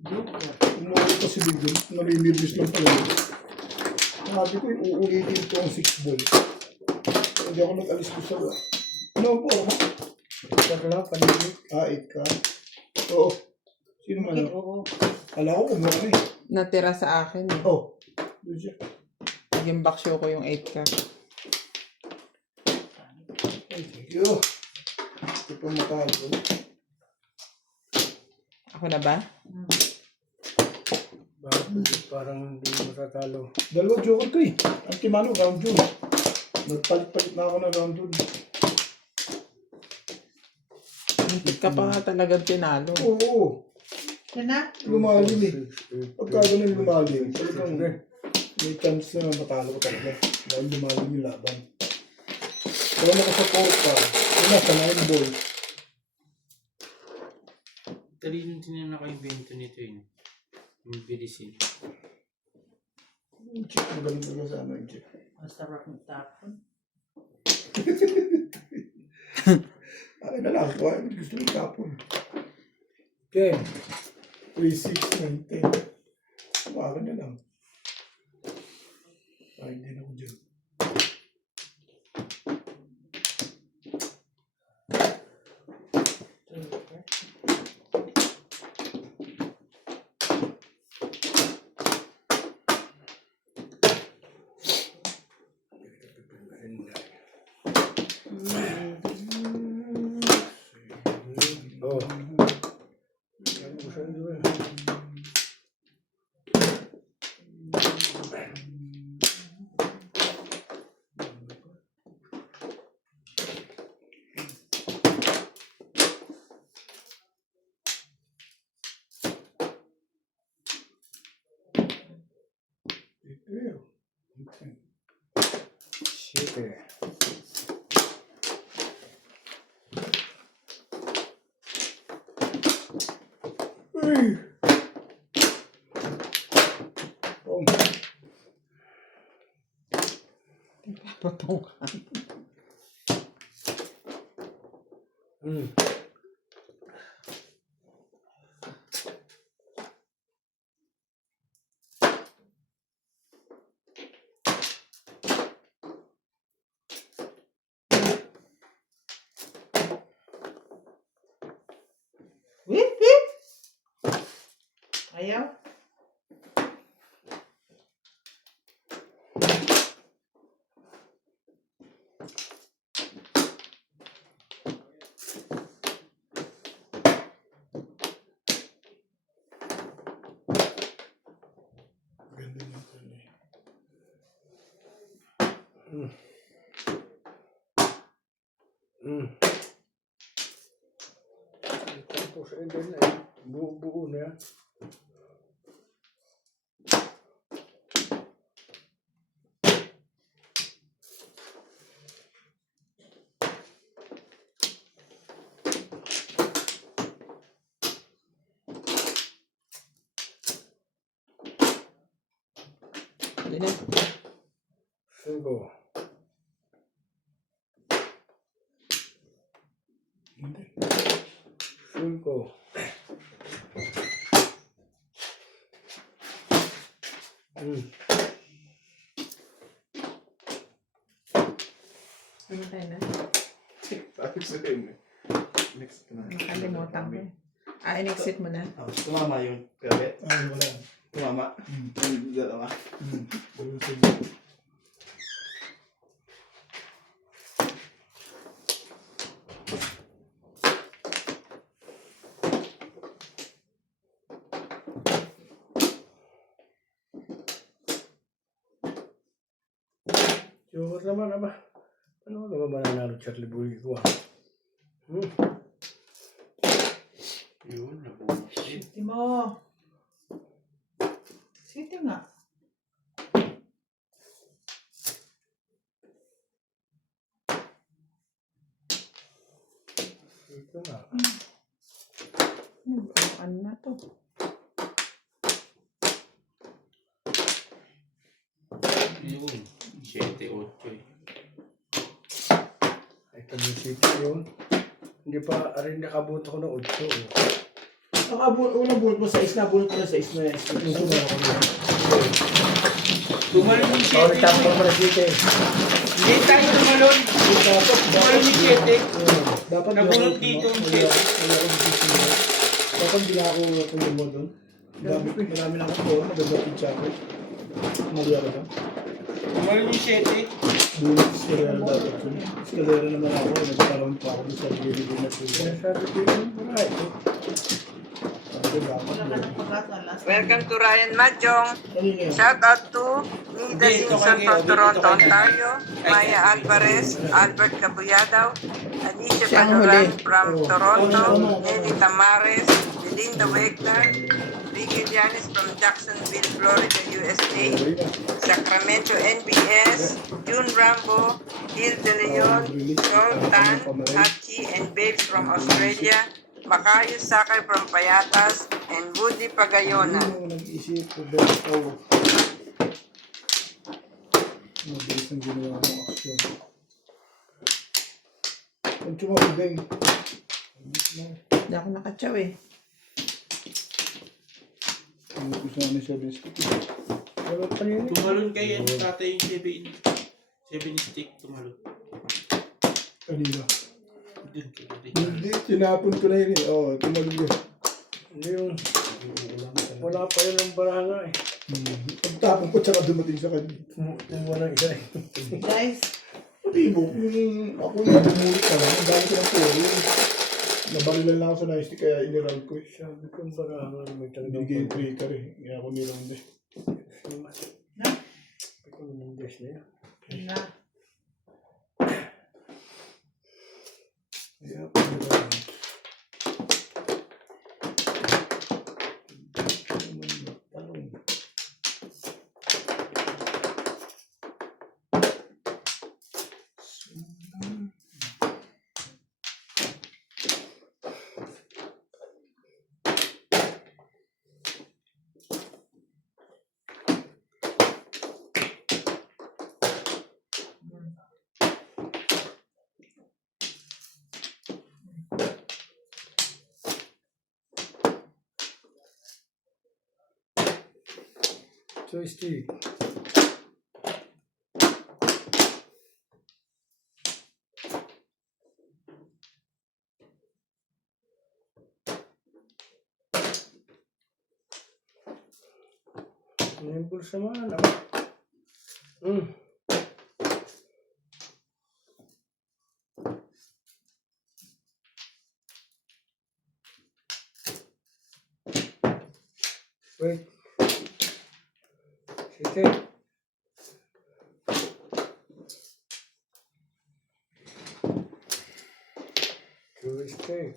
Umuwi pa si Bigel. Nalilinis lang pala. Sabi ko, uulitin ito ang 6 ball. Hindi ako nag-alis ko sa... Ano po ako? Wala, panilig. 8 ka? Oo. Sino man ako? Oo. Kala ko kumuha ka eh. Natira sa akin. Oh. Doon siya. Naging backshow ko yung 8 ka. Ay, thank you. Ito pa matalo. Ako na ba? Bakit parang hindi matatalo? Dalawa joker ko eh. Ang timano, round yun. Nagpalit-palit na ako ng round yun. Hindi ka pa nga talagang tinalo. Oo. Yan na. Lumalim eh. Pagka ganun lumalim, talagang may chance na matalo ko talaga. Dahil lumalim yung laban. Kaya nakasupport ka, wala sa 9 ball. Talino din na naka-invento nito yun. Yung bilisin. Yung chip, magaling talaga sa ano yung chip. Masarap ng tapon. Akin na lang, kaya gusto yung tapon. Okay. 3, 6, 9, 10. Akin na lang. Ay, hindi na ako dyan. Oh. Ano ko siya doon? Shit eh. Ay! Oh, Patong ka. Whip, whip. Ayaw. ganda na ito eh. Tapos ay ganun eh. Buo-buo na. Hindi na. 5. Hindi. 5. Ano tayo na? Sabi sa rin eh. Next na. Nakalimutan ko. In-exit mo na. Tapos tumama yung gabi. Ay, wala. Tumama. Yung dalawa. Sige. Joker naman ba? Ano naman mananalo Charlie Boy ko ah? Yun, nabuhay. Siti mo. Siti nga. Ito nga. Ano na to? Yun. 7-8 eh. Ito yung city yun. Hindi pa rin nakabuto ko ng 8. Unang bunot mo sa isna, bunot mo na sa isna. Tumalon yung Sorry, 7. tapos mo na dito eh. Hindi tayo tumalon. Tumalon yung 7. Dapat Nabunot dito ang shit. Dapat hindi na ako tumimo doon. Marami na ako doon. Magagapit siya ako. Mali ako doon. Tumalon yung 7. Bunot eskalera dapat yun. Eskalera naman ako. Nagkaroon pa ako sa gilid na sila. Sinasabi ko yun, right. Ako dapat Wala ka doon. ng pagkata. Last Welcome to Ryan Mahjong. Kanina yun. Shout out to Nida Hindi, ito Simpson kay- from ito Toronto, kay- Ontario, Maya Alvarez, Albert Cabuyadaw, Alicia Siya ang Paduran huli. from Toronto, Tama. Nelly Tamares, Belinda Wegner, Ricky Llanes from Jacksonville, Florida, USA, Sacramento NBS, June Rambo, Gil De Leon, Joel Tan, Hachi, and Babes from Australia, Macayo Sakay from Payatas, and Woody Pagayona. Ano nag-isip ko ba ito? Mabilis ang ginawa ng aksyon. Ang tsumabing. Hindi ako nakatsaw eh. Ang gusto namin 7 stick. Ano pa yun? Tumalon kay ano tatay yung 7 stick. Tumalon. Kanina. Doon kay tatay. Hindi, tinapon ko na yun eh. Oo, tumalog yun. Hindi yung... Wala pa yun ang baraha nga eh. Pagtapon ko, tsaka dumating sa kanya. Kumuha ng isa eh. Guys, Pati mo, yung ako yung bumulit ka lang, ang dami ko ng puro. Nabarilan lang ako sa nice stick, kaya iniround ko eh. Sabi ko ang baraha nga may talagang Bigay yung trigger eh. Kaya ako niround eh. na? Sabi ko ng Diyos na yun. Na. Kaya ako niround. Talong. Joystick. Ano yung bulsa mo? Ano? Wait. Sige. Joystick.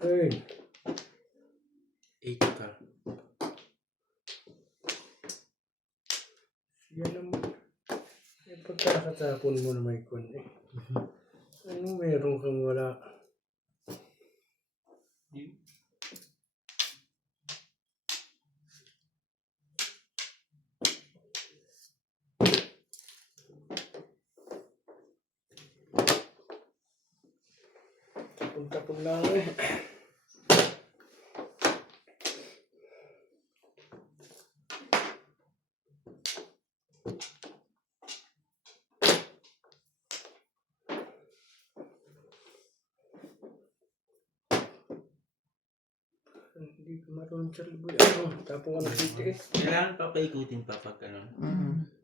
Okay. 8 ka. Yan naman. Yung pagkakatapon mo na may kun eh. Ano meron kang wala? Tapon-tapon lang eh. Hindi ko marunong sa liboy. Tapos ka na city eh. Kailangan pa paikutin pa pag ano.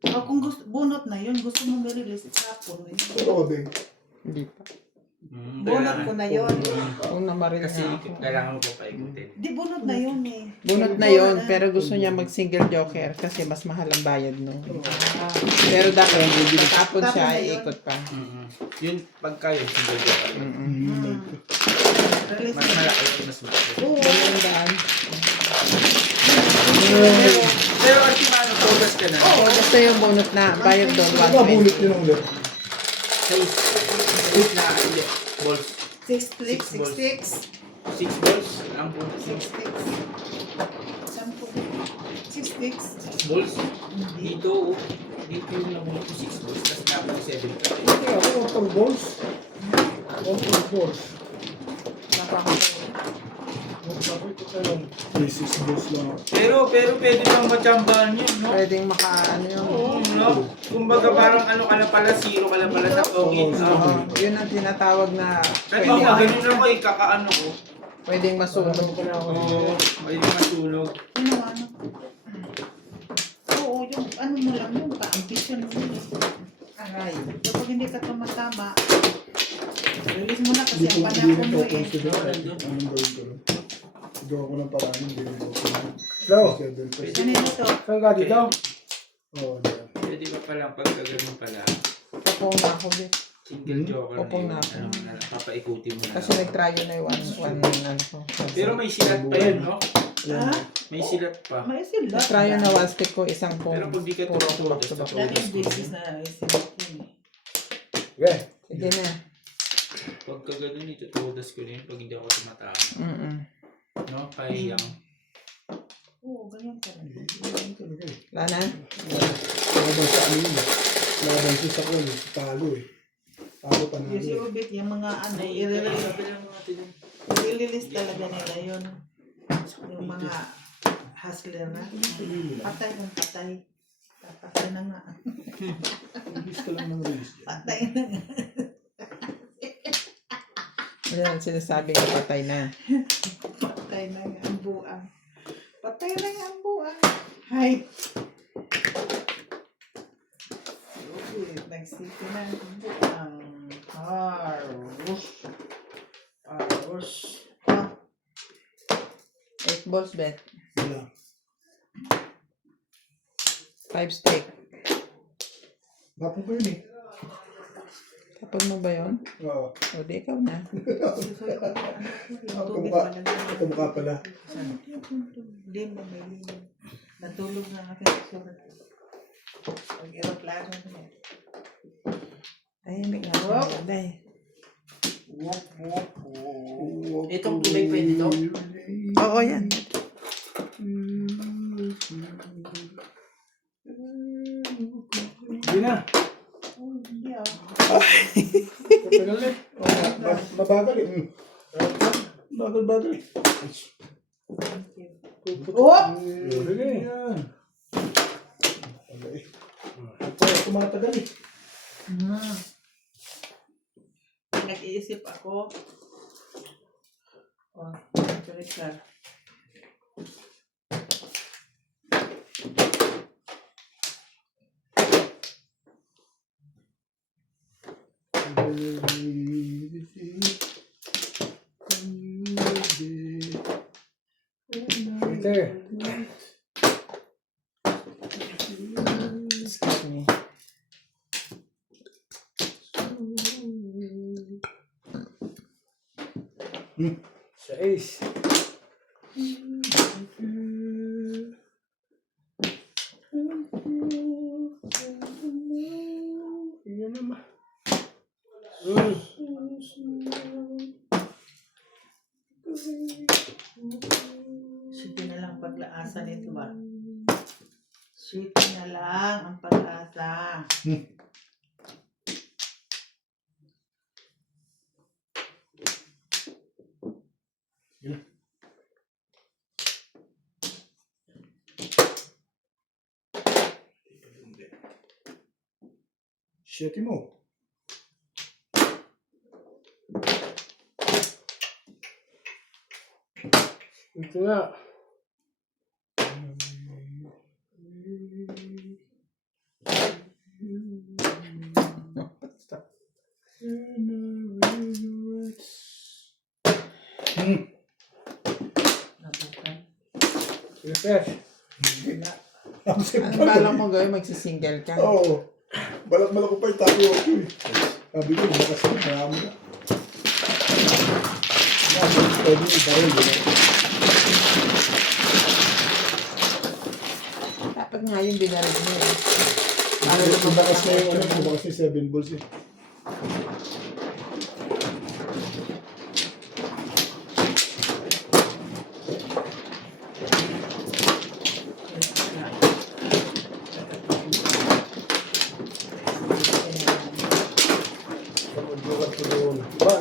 O kung gusto, bunot na yun, gusto mo may-release, itapon mo yun. Pero ako, Beng. Hindi pa. Bunot ko na yun. Kung namaril Kasi na ako. kailangan mo pa paikutin. Di bunot na yun eh. Bunot na yon pero gusto niya mag-single joker kasi mas mahal ang bayad no. Pero dati, tapon siya, Tapon na yun. ikot pa. Yun, pagka yun, single joker. Release Mas na. malaki, mas malaki. Oo. Ayun daan. Pero at yung ano, focus ka na. Oo, gusto yung bunot na. Bayad doon, Ano bulit 120. yun ulit? 6 na hindi, balls. 6 flicks, 6 Six balls. sticks. 6 balls ang po. 6 sticks. 10. sticks. Balls. Hindi. Dito, oh. Dito yung nahuli ko 6 balls. Tapos dapat 7 pa. Hindi ako, 1 balls. 1 balls. May 6 balls lang ako. Pero pwede pang matsambahan yun, no? Pwedeng makaano yung... Oo, no? Kumbaga parang ano ka na pala, zero ka na pala sa pocket. Oo, yun ang tinatawag na Kanina, ganun ako eh, kakaano ko. pwedeng masunog. Oo, pwede masunog. Ano? Oo, yung ano mo lang yung ka-ambition mo. Aray. Kapag hindi ka tumatama, release mo na kasi Hindi ang ko panahon mo eh. consider. Anong gawin ko lang? Gawa ko ng paraan, hindi ko Hello? Kanina to. Saan ka dito? Oo, yeah. Pwede pa palang pagka ganun pala. Kapong na ako din. Single joker Opo na nga. yun. Ano mo na lang, papaikutin mo na Kasi lang. nag-try yun na yung one ano ko. Pero may silat pa yun, no? Ha? May silat pa. May sila. Nag-try yun na one stick ko, isang pong Pero kung di ka puro tumutuwa, back to back. basta Daming beses na isinip yun eh. Okay. Sige na. Pagka ganun, itutudas ko na yun pag hindi ako tumatama. Mm-mm. No? Kaya Oo, ganyan talaga. Ganun talaga eh. Wala na? Laban sa ano yun eh. Laban siya sa kwan eh. Talo eh. Talo pa Yung si namin. Ubit, yung mga ano, i-release talaga nila yun. Yung mga hustler na. Patay ng patay. Patay na nga. Release ka lang ng release. Patay na nga. Yan, sinasabi ko patay na. Patay na nga ang buang. Patay na nga ang buang. Hay! Ubit, nagsiti na ang buang. Harush. Harush. 8 balls bet. Wala. 5 stick. Bapong ko yun eh. Tapon mo ba yun? Oo. O di ikaw na. Kamukha pala. Limo, may limo. Natulog na aking susunod. Pag-aeroplano na yan. Tahimik nga. Maganda eh. itong kulay pwede to? Oo, yan. Hindi na. Hindi ah. Tagal eh. Oo nga. Mabagal eh. Bagal eh. Oh! Sige. Yan. Wala eh. Kaya tumatagal eh. Nag-iisip ako. Oh, sorry ka. Peter. Excuse me. Sa ace. Yan naman. Sweet na lang pag-aasa nito ba? Sweet na lang ang pag-asa. Shitty mo. Ito nga. Nabukan. Peter. Ano balak mo gawin? Magsisingle ka? Oo. Balak-balak ko pa yung tayo ako eh. Sabi ko, malakas na, marami na. Pwede yung baril, Dapat nga yung binarig mo eh. Ano lumakas na yung ano, lumakas na yung 7 balls eh.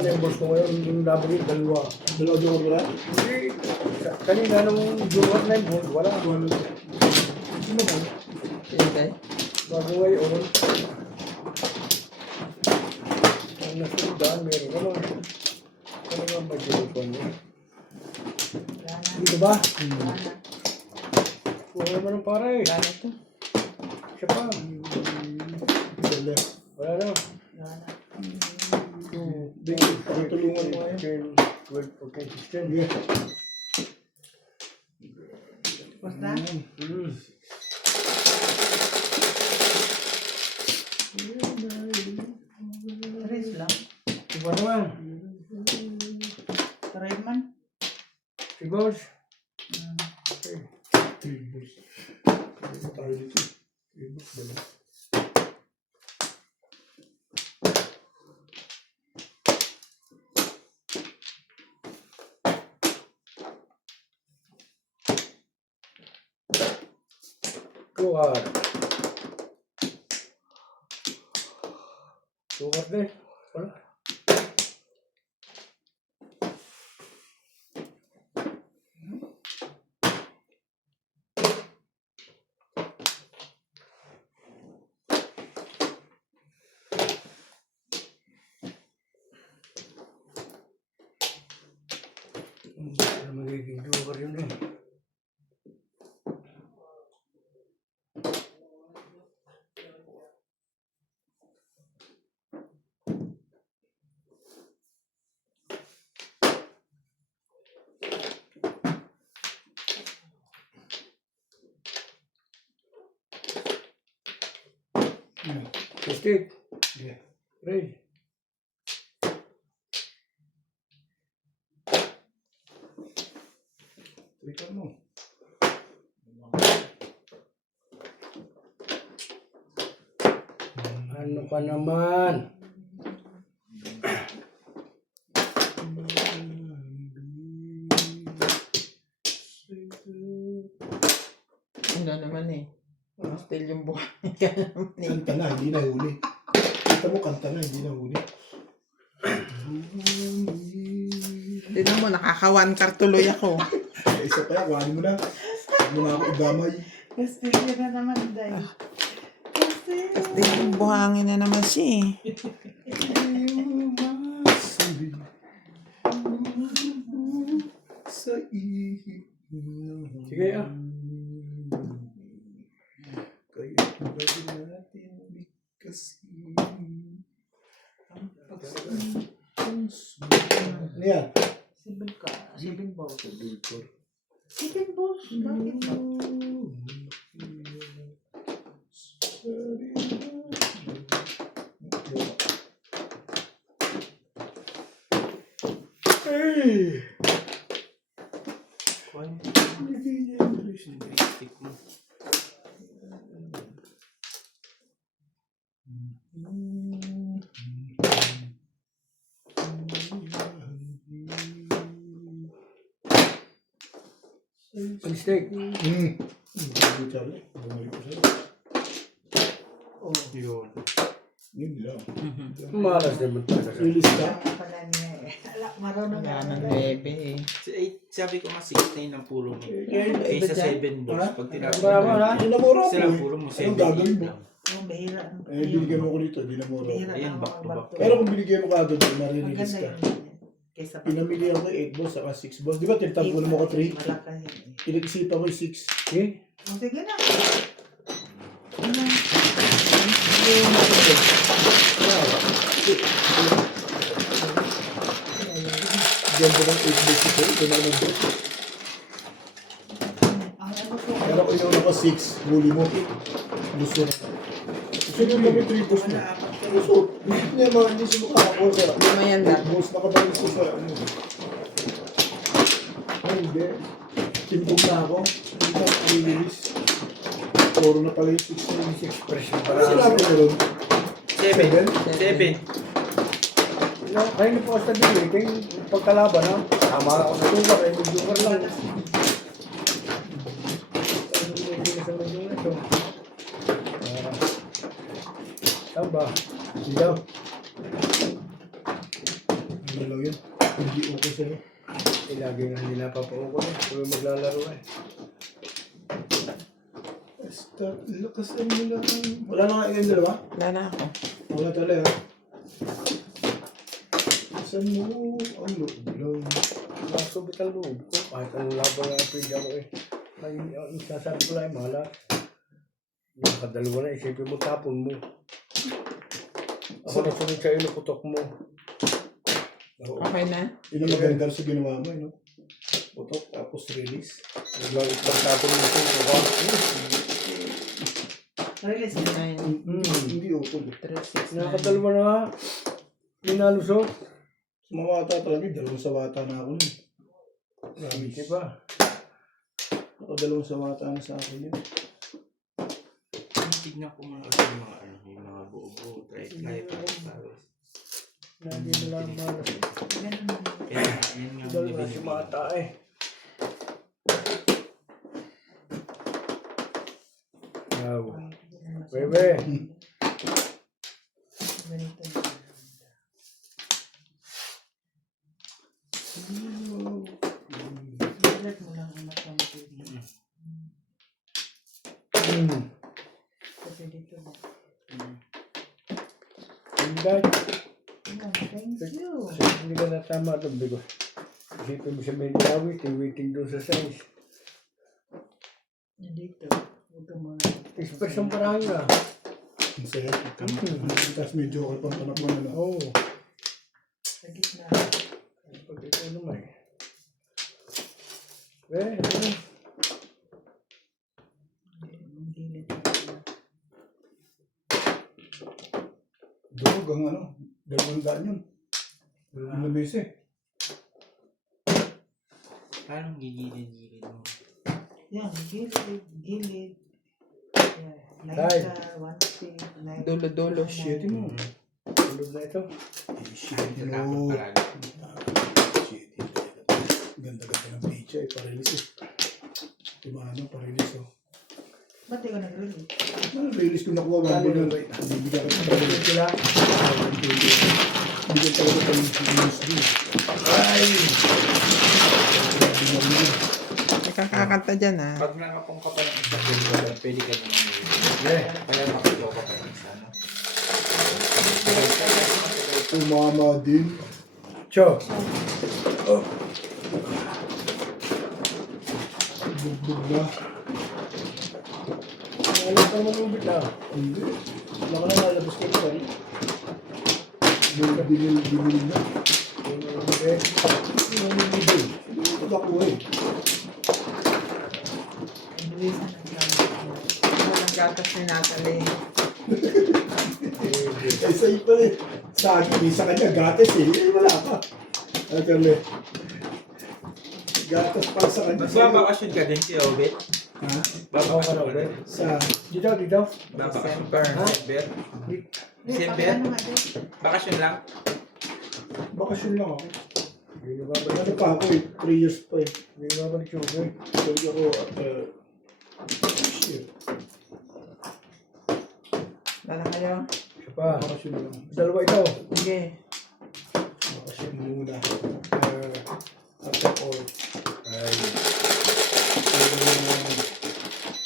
na yung boss ko ngayon, yung nabagay, dalawa. Dalawa joker ba? Hindi, kanina nung joker na yung boss, wala. Sino ba? Hindi. Bago ngayon, ang nasundan, meron naman. Ano nga ba joker niya? Dito ba? Kuha naman ng para eh. Ano to? Siya pa. Dalawa. Wala na. Pakitulungan mo ngayon. 10, 12, 14, 16. Sige. Basta? Tres lang. Iba naman. Tres man. Si boss. Tables. Ano tayo dito? Tables ba na? Kuhar. Kuhar deh. Wala. Ano magiging joker yun eh. Stick. Sige. Ray. Trikan mo. Ano ka naman? Ano naman eh. Still yung buhay ka naman eh. Kanta na, hindi na huli. Kita mo, kanta na, hindi na huli. Tignan mo, nakakawan tuloy ako. Isa pa yan, kuhanin mo na. Huwag mo na ako igamay. Kasi yun na naman, Day. Kasi. Still yung buhangin na naman siya eh. Sa ihip Sige ah. kaya lagi natin bigkasin ang pagsasunod. Ano yan? Sibin ka. Sibin balls. Dulcor. Sibin balls. Bakit ba? Hey! Stick mo. Stick. Hindi Charlie. Bumalik ko sa'yo. Yun. Yun lang. Malas naman talaga siya. Release ka? Pala niya eh. Ala, marunong Wala na. ng bebe eh. Sabi ko nga 6-9 ang pulong eh. Eh, Kaysa dyan? 7 balls. Pag tinapos Marama na. dinamura mo sila eh. puro mo Anong gagawin 7-8 mo? lang. Ang bahira. Eh, binigyan mo ko dito, dinamura Bahira ko. Ayan, ang back to mga back. bato. Pero kung binigyan mo ka doon, marirelease Maganda ka. yun. Kaysa Pinamili ako 8 balls, saka 6 balls. Di ba, tinatagpunan mo ko 3? Malakahin eh. Pinag-isipan ko yung 6. Okay? Oh, sige na. Diyan ko ng 8 balls ito, ito na nag-break. Ang ano ko. Pero kung inauna ko 6, huli mo. Gusto na. Gusto nyo lang yung 3 balls mo. Gusto. Hindi niya mga hindi siya makakakuha sa Lima yan 8 lang. balls. Nakabalis ko sa ano. Ay, hindi. Timbog na ako. Hindi ka release. Puro na pala yung 6 na yung 6. Expression Ano para. sinabi mo ron? 7. Kaya niyo po sa sabihin, kaya pagkalaban ha. Tama ako sa tuwa, kaya may joker lang. Tama ba? Sigaw. Ano lang yun? Hindi okay sa'yo. Eh, lagi nga hindi napapauko eh. Kung maglalaro eh. Basta, lakasan mo lang. Wala na nga yung dalawa? Wala na ako. Wala talaga. Lakasan mo ang loob lang. Nasubit ang loob ko. Kahit anong laban nga pwede ako eh. Ay, ang sasabi ko lang, mahala. Nakadalawa na, isipin mo, tapon mo. Ako na sunod sa ilo, putok mo. Oo. Okay na? Yun ang maganda sa ginawa mo, no? Putok, tapos release. Naglang tapon mo sa ilo ka. Release na. 9, Hindi utol. 3, 6, 9. Nakadalawa na nga. Minalusot. Sumawata talaga, dalawang sawata na ako nun. Di ba? Nakadalawang sawata na sa akin yun. Tignan ko mga kasi yung mga ano, yung mga buo-buo, try tapos. Lagi na lang malas. Ganun na. Kaya yun nga Dalawa yung na si Mata eh. Wow. Bebe. Ganito. Sulat mo lang ang matang-matang. Kasi dito na. Tindag. Ayan, thank you. Hindi ka na tama doon, bigo. Isipin mo siya may lawit, waiting doon sa size. Dito. Huwag ka mga. Express ang parang nga. Ang saya. Tapos medyo okay pang tanak mo na. Oo. Sa gitna. Pag ito naman eh. Ano? Hindi nito. Durog ang ano. 200 yun. Ano ba isa eh? Parang gigilid-gilid mo. Yan, gilid. Side. 1 Dulo-dulo. Shit mo. Tulog na ito. Shit Natakot mo. palagi. Shit. Ganda-ganda ng picture eh. Parilis eh. Tumano, parilis oh. Ba't di ka nag-release? Release ko nakuha. Wala ko na. Bibigyan ko sa Tulog sila. Bigyan talaga ko ng USB. Ay! Nakakakanta dyan ha. Pag nakapong ka pa ng isa, pwede ka naman kaya makagawa ka pa ng isa, no? Tumama din. Cho! Bugbog na. Alam ka manubit na. Hindi. Wala ka na lalabas ko pa eh. Binil na. Manubit. Hindi ko nakuha eh. Bilisan ng gamit. Walang gatas ni Natalie. Ay, sa'yo pa eh. Sa akin eh. Sa kanya, gates eh. Eh, wala pa. Ano kami? Gatas pa sa kanya. Magbabakasyon ka din si Obet? Ha? Babakasyon ka din? Sa... Dito, dito. Babakasyon ka? December? December? Ano nga din? Bakasyon lang? Bakasyon lang ako. Hindi na babalik. Ano pa ako eh. 3 years pa eh. Hindi na babalik yung okay. Sabi ako at... shit. Wala kayo? Isa pa. Bakasyon lang. Dalawa ito. Sige. Bakasyon muna. After all. Ay.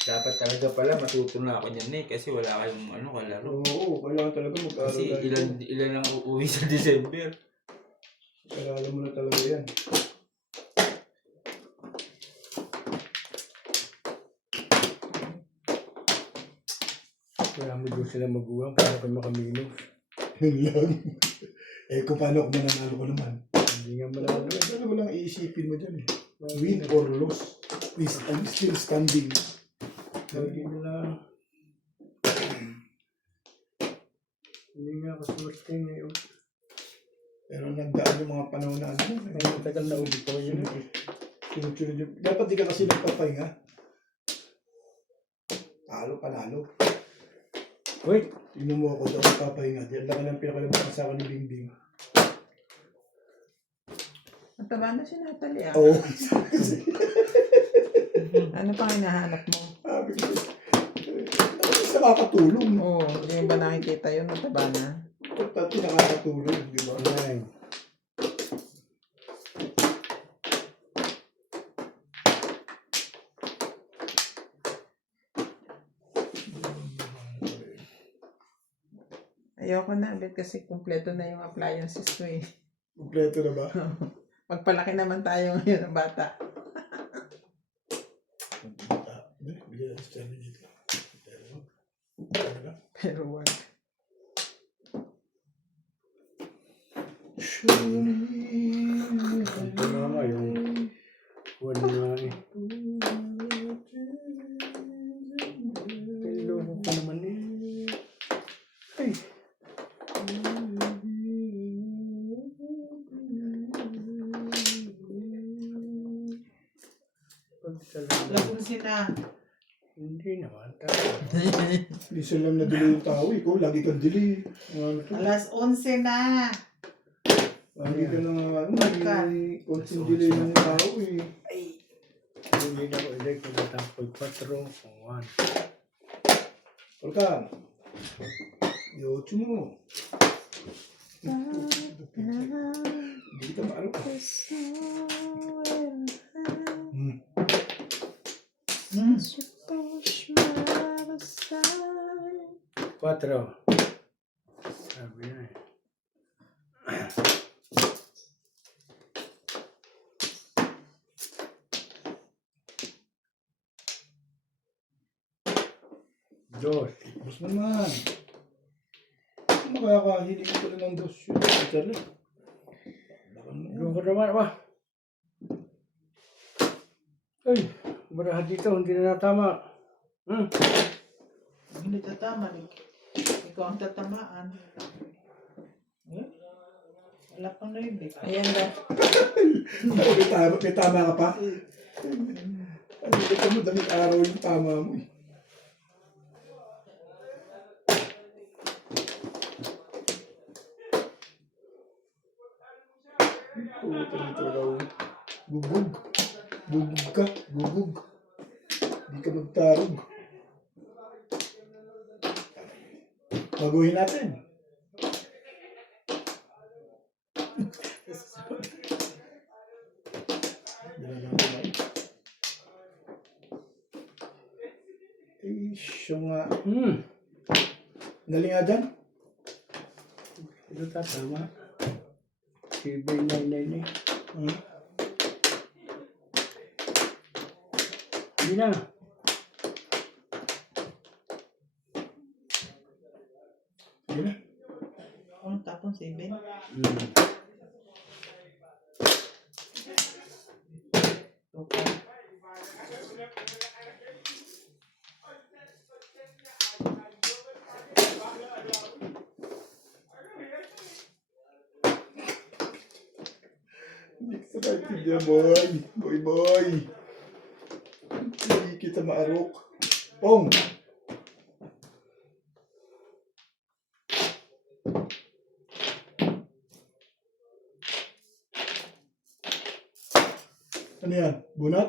Dapat talaga pala matuto na ako niyan eh kasi wala kayong ano kalaro. Oo, kailangan talaga mag-aaral. Kasi tayo. ilan ang uuwi sa December. Kailangan mo na talaga yan. Kaya mo doon sila maguwang para kayo makamino. Yun lang. Eh kung paano kung mananalo ko naman. Hindi nga malalo eh. Ano mo lang iisipin mo dyan eh. Win or loss. I'm still standing. Hindi nila. Hindi nga ako swerte ngayon. Pero nagdaan yung mga panahon na ano. Ang tagal na ulit pa yun eh. Sunod-sunod yun. Dapat di ka kasi nagpapahinga. Talo panalo. Wait! Tingnan mo ako daw nagpapahinga. Di ang laki ng pinakalabasan sa akin ni Bingbing. Mataba na si Natalie ah. Oo. Ano pang hinahanap mo? Sabi ko. Ano sa nakakatulong? Oo, hindi mo ba nakikita yun? Mataba na. Pati nakakatulong, di ba? Nine. Ayoko na, bet kasi kumpleto na yung appliances ko eh. Kompleto na ba? Magpalaki naman tayo ngayon ng bata. Bigyan natin sa dito. Pero wag. Ito na nga yung kuwan nga eh. Niloko ko naman eh. Ay. Pagsalala. Lagun sila. Hindi naman. Hindi sila na delay yung tao. Ikaw, lagi kang delay. Ano to? Alas 11 na. Lagi ka na ano, Pagka. may konting delay ng tao eh. Hindi na ako ilay kung matapag 4 o 1. Pagka. Yocho mo. Hindi ka maano. Quatro. Sabi na eh. Dos. Bus naman. Ano kaya ka? Hindi ko pala ng dos yun. Charlie. Doon ko naman ba? Ay, barahan dito, hindi na natama. Hindi tatama. Ikaw ang tatamaan. Wala pang naibig. Ayan na. May tama ka pa? Ano ka mo, damit araw yung tama mo eh. Gugug. Gugug ka. Gugug. Hindi ka magtarog. Baguhin natin. Eh, siya nga. Galing nga dyan. Ito tatama. 799 eh. Hindi na. Sige na. Ang tapon 7. Okay. Hindi kita kaintindihan, boy. Boy. Hindi kita maarok. Pong! Ano yan? Bunat?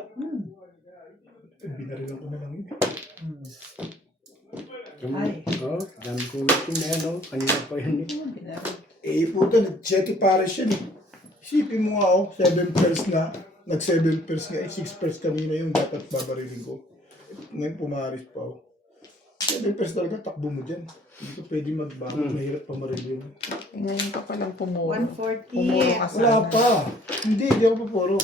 Binarilan ko na lang yun. Ay. Oh, dami kong itim na yan, oh. Kanina pa yun eh. Eh, puta, nag-checky pares yan eh. Isipin mo nga, 7 pairs na. Nag-7 pairs nga, 6 pairs kanina yung dapat babarilin ko. Ngayon pumaris pa, 7 pairs talaga, takbo mo dyan. Hindi ko pwede magbago, mahirap pa marilin. Ngayon ka palang pumuro. 140. Pumuro ka Wala sana. pa. Hindi ako pupuro.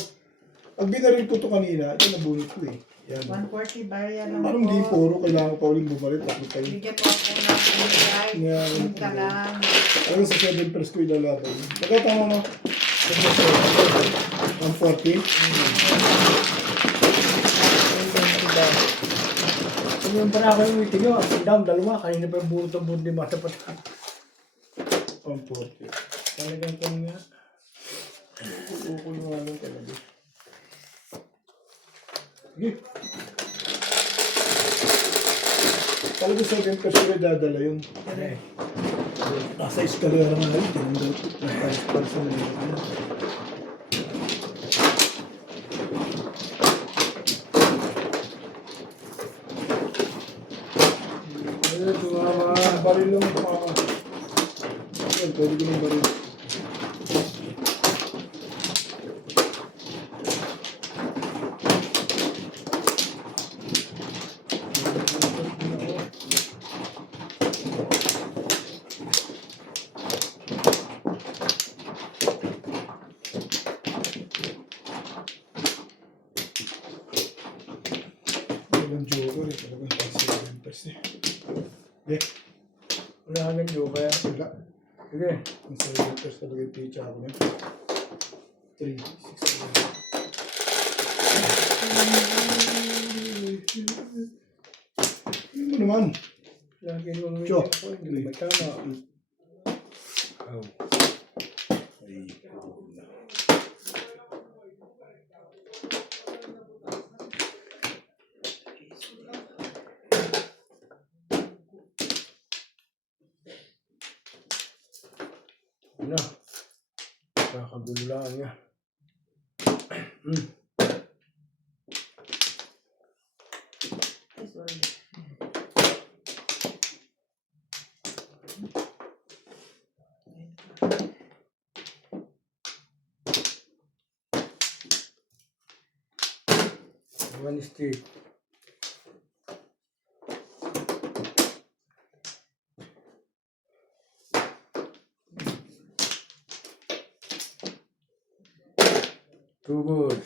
Pag binaril ko to kanina, ito nabunit ko eh. Yan. 140 barya lang Parang hindi puro, kailangan ko pa ulit bumalik. Takbo tayo. Bigyan mo ako ng bigay. Nga, Punta lang. Ano sa 7 pairs ko ilalaban. Pagkatama mo, 140. Kung yung para ako yung itim nyo, ang down, dalawa. Kanina pa yung burot ni Mata pa. 140. Talagang kung nga. Ukul nga lang talaga. Sige. Talaga 7 pairs ko dadala yun. Nasa eskalera nga yun. Tinanggal ko. Nagpalis sa nalito. Baril lang ito mga. Yan, pwede ko ng baril. Yeah, Wala ka ng joker. wala. Sige. Ang 7 pairs talaga yung pitcha ako na. 3, 6, 7. Ano naman? Lagi yung Cho. ko. Hindi ba tama? Oh. Ay, Ano? Kakagulo lang niya. Ay, sorry. One stick. Too good.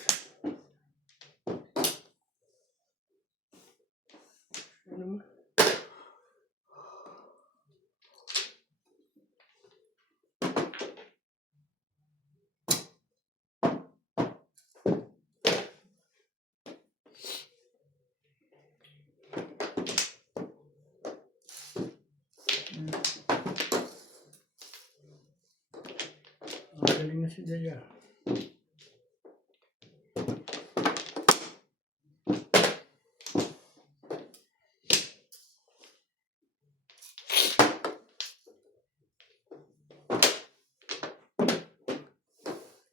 Ano mo? Magaling na si Jaya.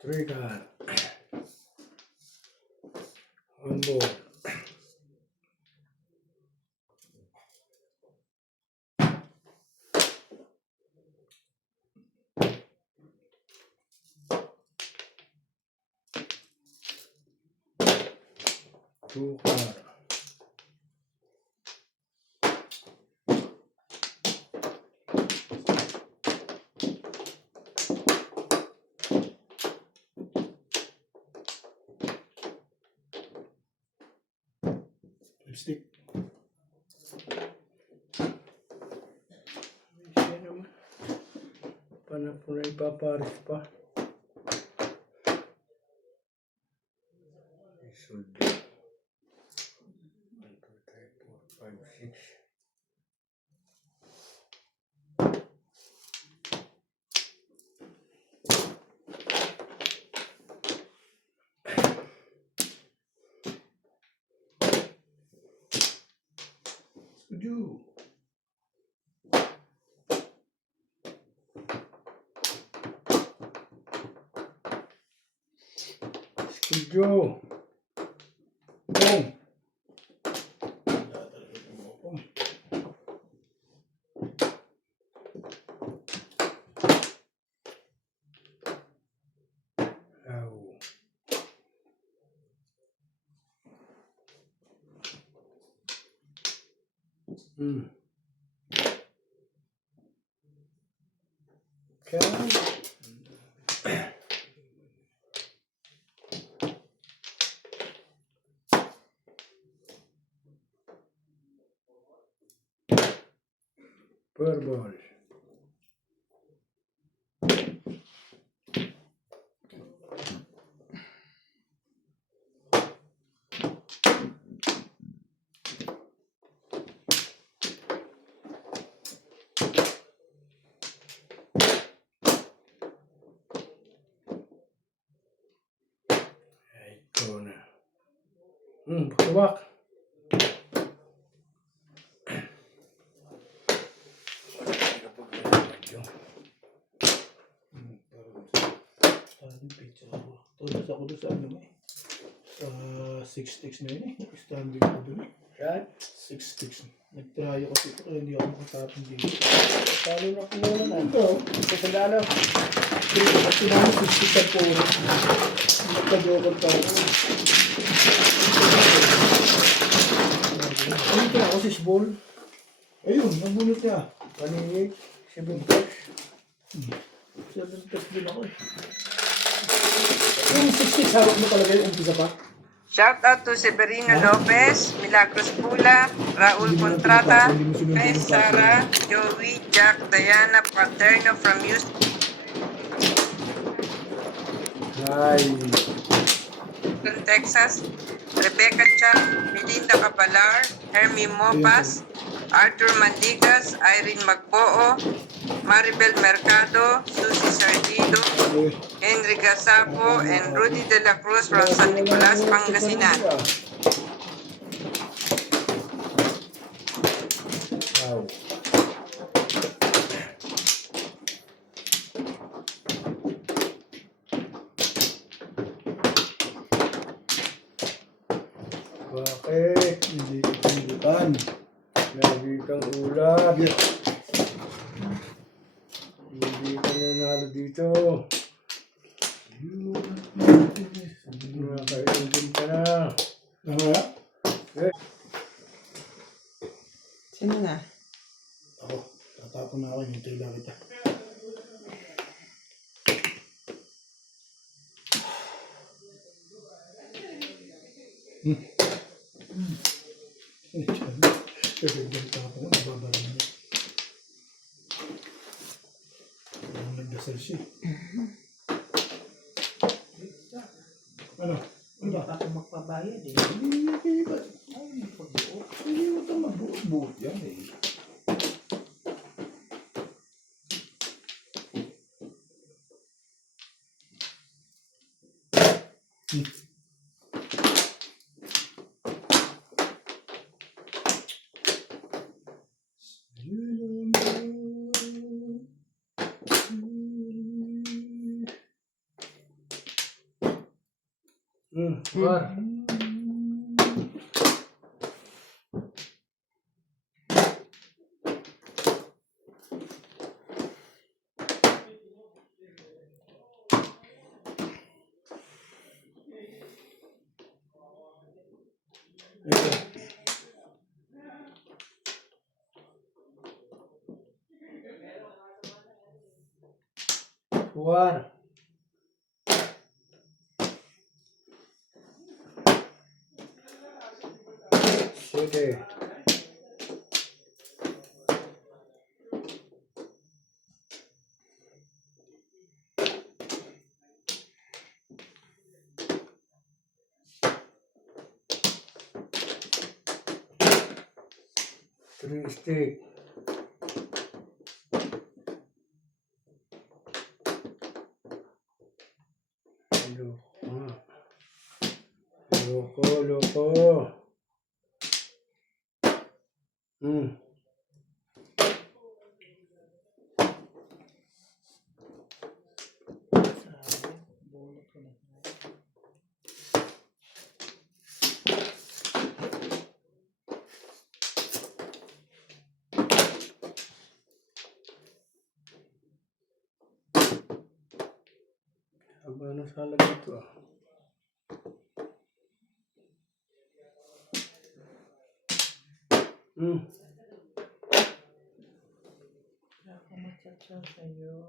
Trigger. One more. Two card. lipstick. Siya naman. Paano po na ipaparis pa? Isuldo. 1, 2, 3, 4, 5, 6. Studio. Studio. Boom. Ow. Okay. Purple. Ito na. Patuwak. Standing picture ako. Tulad ako doon sa ano mo eh. Sa 6 sticks na yun eh. Standing ako doon eh. Yan. 6 sticks. Nag-try ako kasi kaya hindi ako makatapon dito. Paano na kumuha na? Ito. Ito sa dalo. At sinama 60 sa puro. Nagka-joker pa ako. Ano ito ako si Sbol? Ayun, nabunot niya. Paninit. 7 bucks. 7 sticks din ako eh. Yung 6 sticks hawak mo talaga yung umpisa pa? Shout out to Severino Lopez, Milagros Pula, Raul Contrata, Chris Sara, Joey, Jack, Diana Paterno from Houston, Nice. Texas, Rebecca Chan, Melinda Cabalar, Hermie Mopas, Arthur Mandigas, Irene Magboo, Maribel Mercado, Susie Sardido, Okay. Henry Gasapo, and Rudy De La Cruz from San Nicolas, Pangasinan. Wow. Bakit? Hindi pindutan. Lagi kang ulat. Yes. Hindi ka nanalo dito. Nakainom ka na. Tama? Sino na? Ako. Tatapon na ako. Hintay lang kita. Kasi ganito ako. Nababalik niya. Nagdasal siya. Ano? Ano ba? Hindi pa ako magpabayad eh. Hindi ba? Ay, pag-buo. Hindi mo ito magbuot yan eh. War. Ito. War. Sige. Three stick. Loko. Aba na sala dito ah. Wala ako mag-chat sa'yo.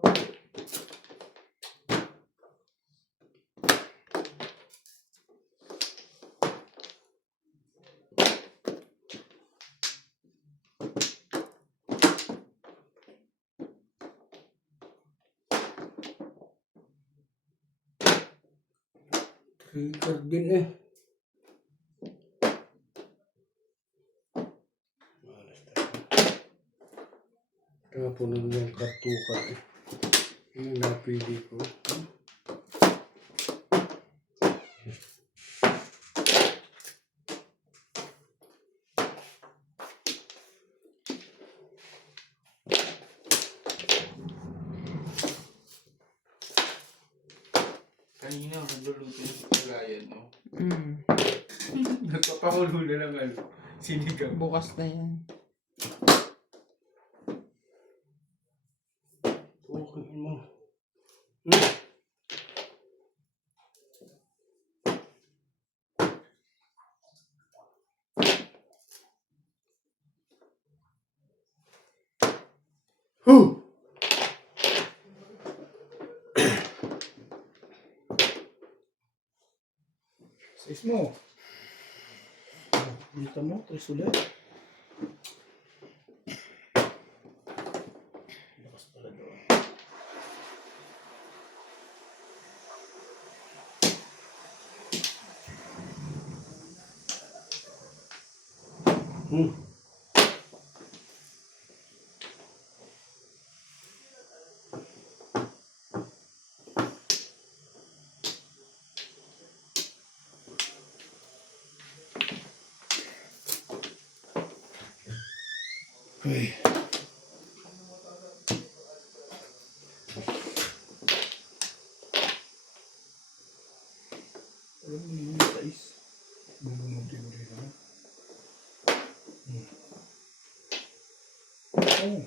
Trigger din eh. Malas tayo. Tapunan mo yung kartukan eh. Yung napili ko. Kanina, nagluluto yung kagayan, no? Mm. Nagpapakulo na lang, ano, sinigang. Bukas na yan. Okay mo. Sis mo. Kita mo, tres ulit. Lakas pala doon. Hmm. Okay. Alam mo yung guys. Bumunuti-uti na. Oh.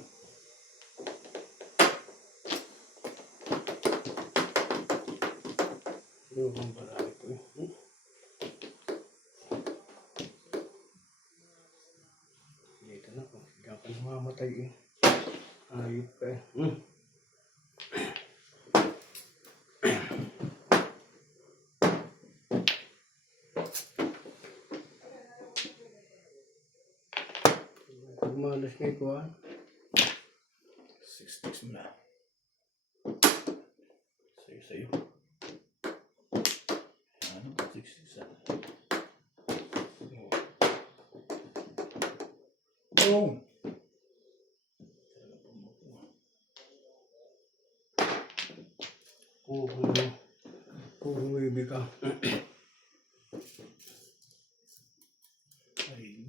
Yung marami ko eh. Dito na po. Diyan ka namamatay eh. Ayop ka eh. Malas na ito ah. 6 sticks mo na. Sa'yo. Ano ba 6 sticks ah? Oh. Puro ibig ka. Ay.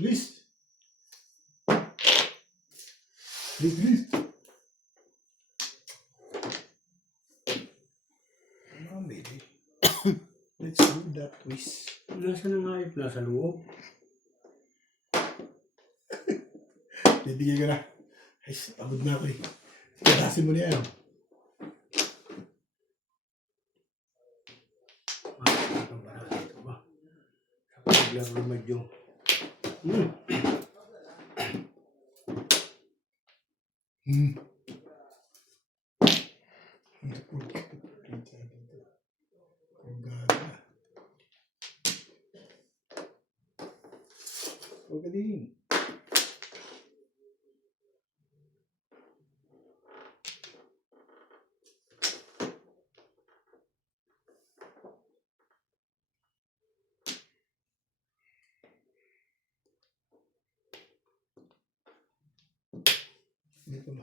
List. Oh, maybe. Let's do that twist. Nasa na nga yung nasa loob? Bibigay ko na. Ay, pagod na ako eh. Kalasin mo na yan. Ang barang ito ba? Sa paglaro medyo. Huwag ka din. Dito ba?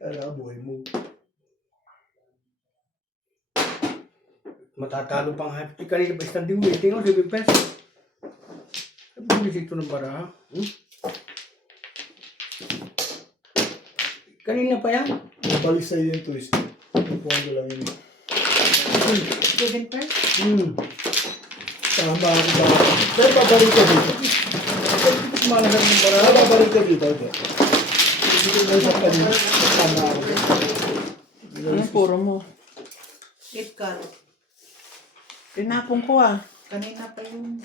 Ala, buhay mo. Matatalo pang happy kanina ba standing waiting o 7 pesos. Sabi ko dito ng baraha. Kanina pa yan? Balik sa'yo yung twist. Pupuan ko lang yun. 7 pesos? Tama ako ba? Pero babalik ka dito. Malagang ng baraha. Babalik ka dito. Dito na sa kanina. Tama ako. Ano puro mo? Gift card. Tinapong ko ah. Kanina pa yun.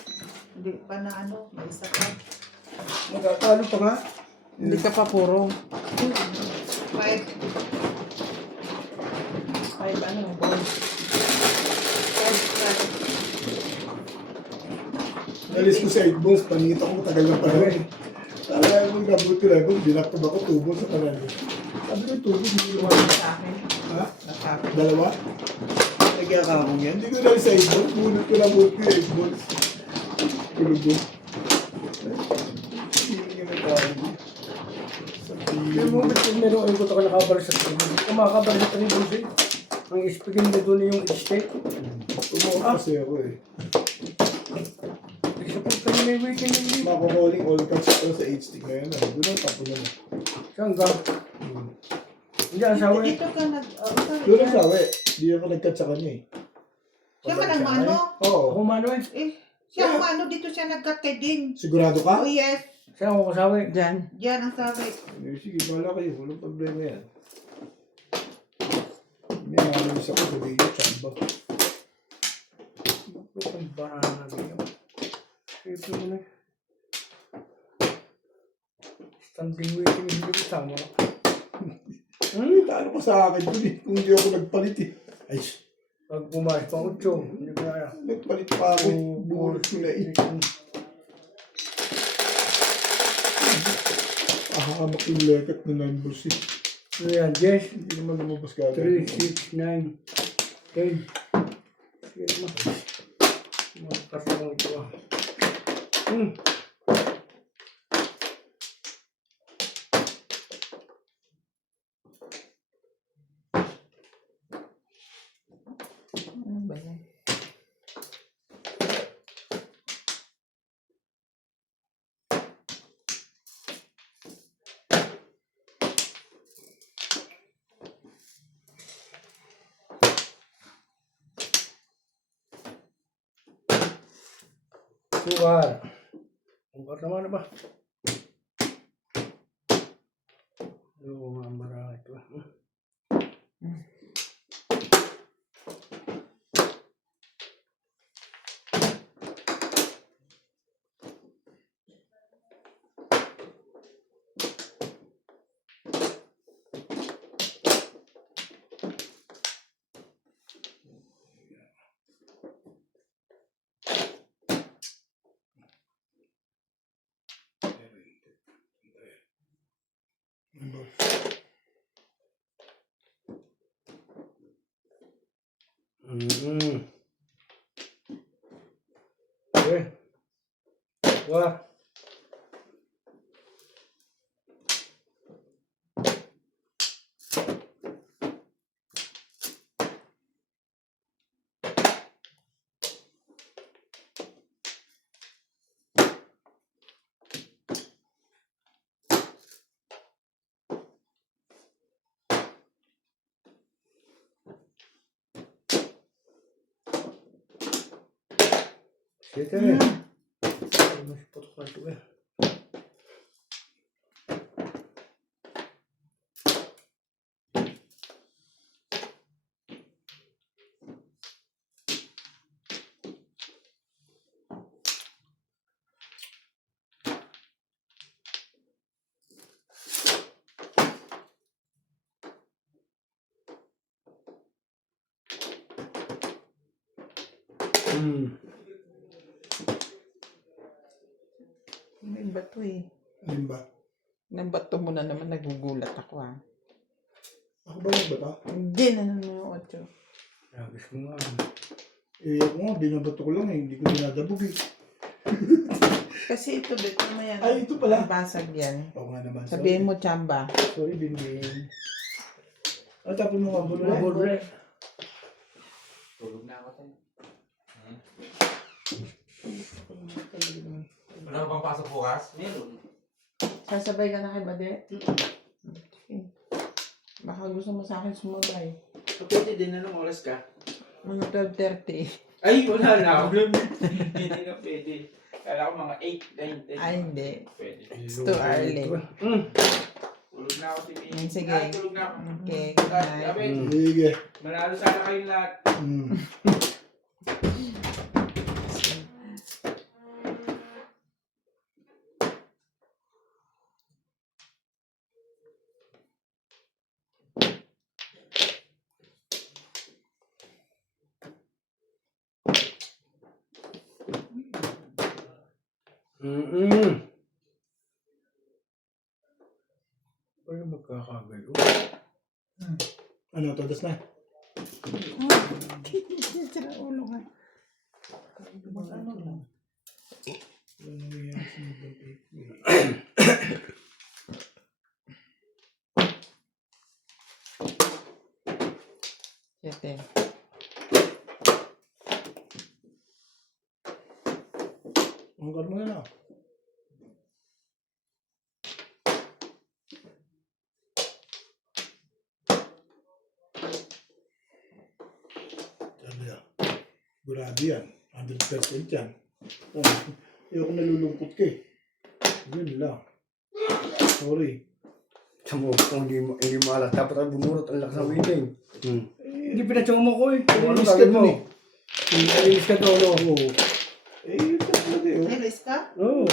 Hindi pa na ano, may isa pa. Magkatalo pa nga. Hindi ka pa puro. 5. 5 ano, balls. 5 card. Alis ko sa 8 balls. Paningit ako matagal na panahon. Kala ko yung double to level. Binaktab ako 2 balls sa panahon. Sabi ko 2 balls. Hindi naman. Sa akin. Ha? Nakapit. Dalawa? Nagkakakong yan. Hindi ko dahil sa 8 balls. Bunot ko lang bunot ko yung 8 balls. Tulog ko. Hindi ko nagkakakong. Yung moment kung meron ay ko nakabalik sa tribune. Kung makakabalik sa tribune siya. Ang speaking na doon yung estate. Tumawa kasi ako eh. Support ka nila yung weekend yung Makukuling all cuts ako sa 8 stick ngayon. Doon ang tapo naman. saan ka? Hindi ang sawa eh. Dito ka nag... Doon ang sawi. Hindi ako nag-cut sa kanya eh. Siya man ang mano. Oo. Ako mano eh. Siya ang mano. Dito siya nag-cut kay Ding. Sigurado Oh ka? yes. Saan ako kasawa eh. Diyan. Diyan ang sabi. Sige, bahala kayo. Walang problema yan. May analyze ako. Sabihin ko, chamba. Ang banana niya. Siyempre mo na. Standing waiting, hindi ko tama. Talo ko sa akin yun eh. Kung hindi ako nagpalit eh. Ay, Pag pumayos pa 8, hindi ko kaya. nagpalit pa ako. Bunot ko na eh. Ahamak yung lekat na numbers eh. Ano yan, Jess? Hindi naman lumabas ka 3, 6, 9, 10. Sige naman. Magkasa lang ito ah. Ano ba yan? Sugar. Sugar naman na ba? Oo nga, marami ito. Okay. Wah. Siete. Mas putok na ito eh. May bato eh. Alin ba? Nang bato mo na naman, nagugulat ako ah. Ako ba nagbata? Hindi na naman yung 8. Nagis ko nga. Eh ako nga, binabato ko lang eh. Hindi ko dinadabog eh. Kasi ito, beto mo yan. Ay, ito pala. Basag yan. Oo nga naman. Sabihin mo, Chamba. Sorry, Binbin. At tapos mo nga bulo na. Bulo. Tulog na ako tayo. Wala bang pasok bukas? Meron. Sasabay ka na kay Bade? Okay. Baka gusto mo sa akin sumabay. Pwede din, anong oras ka? Mga 12:30. Ay, wala na. Hindi na pwede. Kala ko mga 8, 9, 10. Ay, hindi. Pwede. It's too early. Tulog na ako, Timi. Sige. Ah, tulog na ako. Okay, good night. Sabi, Sige. manalo sana kayong lahat. Ano magkakagalo? Ano, todas na? Sira ulo nga. Ano lang. Ano nangyayari sa mobile tape? Siyete. Hanggang mo na. Sabi na, grabe yan. 100% yan. Ayoko nalulungkot ka eh. Yun lang. Sorry. Sa mo, kung hindi mo alam, dapat ay bumurot ang lakas ng waiting. Hindi pinachong mo ko eh. Ano Release ka gagawin mo. mo eh? Release ka to, no? Oo. Eh, yun lang talaga yun. Nilis ka? Oo.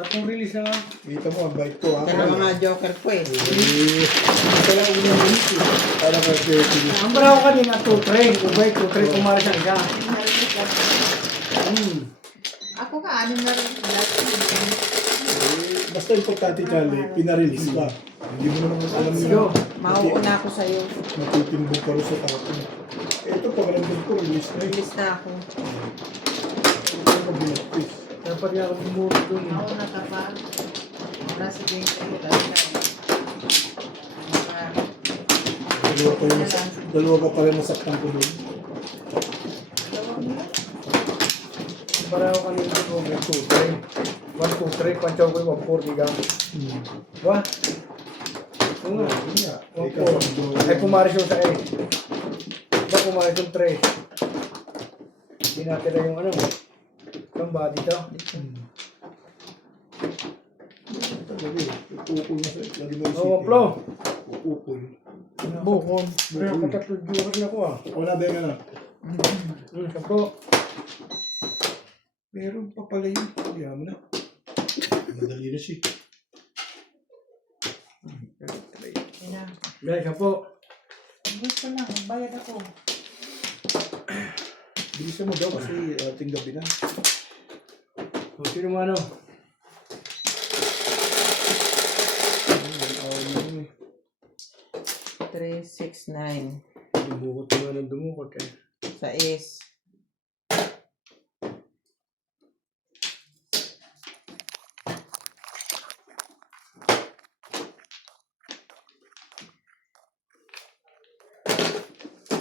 Tatlong release na nga. Kita mo, ang bait ko ha. Dalawa nga joker ko eh. Ito lang unang minute eh. Para ka pwede. Ang bara ko kanina, 2-3. Ubay, 2-3 pumaris ang isa. Ako ka, anim na rin. Basta importante, Charlie, pinarelease ka. Hindi mo naman alam Sige. Mauuna ako sa'yo. matitimbong ka rin sa tao. Ito, pag nandun ko, release na yun. Bilis na ako. Ito yung binagpis. Dapat nga ako bumuro doon. Ako na ka pa. Nasa 20 lang. Dalawa pa pala nasaktan ko doon. Para ako kanina ko, may 2-3. 1-2-3, panchaw ko yung 1-4, di ka. Ba? Oo nga. Ay, pumaris yung sa A. Ba, pumaris yung 3. Hindi natin na yung ano. Yung body to. Talaga eh. Upupul na sa lagi mo Oo, Flo. Upupul. Bukon. Pero ako tatlo joker na ako ah. Wala ba nga na? Sampo. Meron pa pala yun. Kaya mo na. Madali na siya. Guys, sampo. Gusto lang, bayad ako. Bilisan mo daw kasi ating gabi na. O, sino mo ano? Ayun, 3, 6, 9. Dumukot nga ng dumukot eh. Sa is.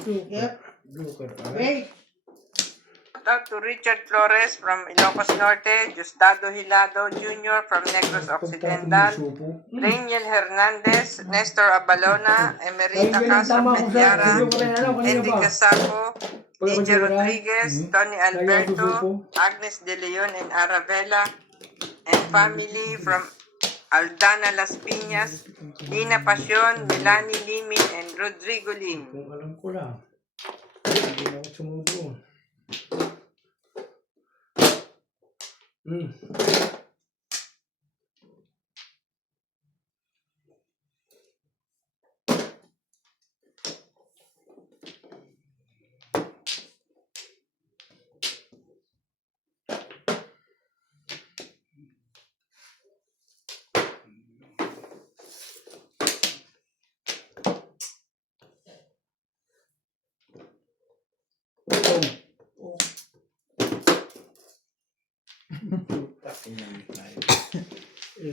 Yep. Joker. Wait. Shout out to Richard Flores from Ilocos Norte, Justado Hilado Jr. from Negros Occidental, Daniel Hernandez, Nestor Abalona, Emerita Castro Peñara, Andy Casaco, DJ Rodriguez, Tony Alberto, Agnes De Leon and Aravela, and family from Aldana Las Piñas, Dina Pasion, Melanie Limin, and Rodrigo Lim. Kung alam ko lang. Hindi na ako sumubo.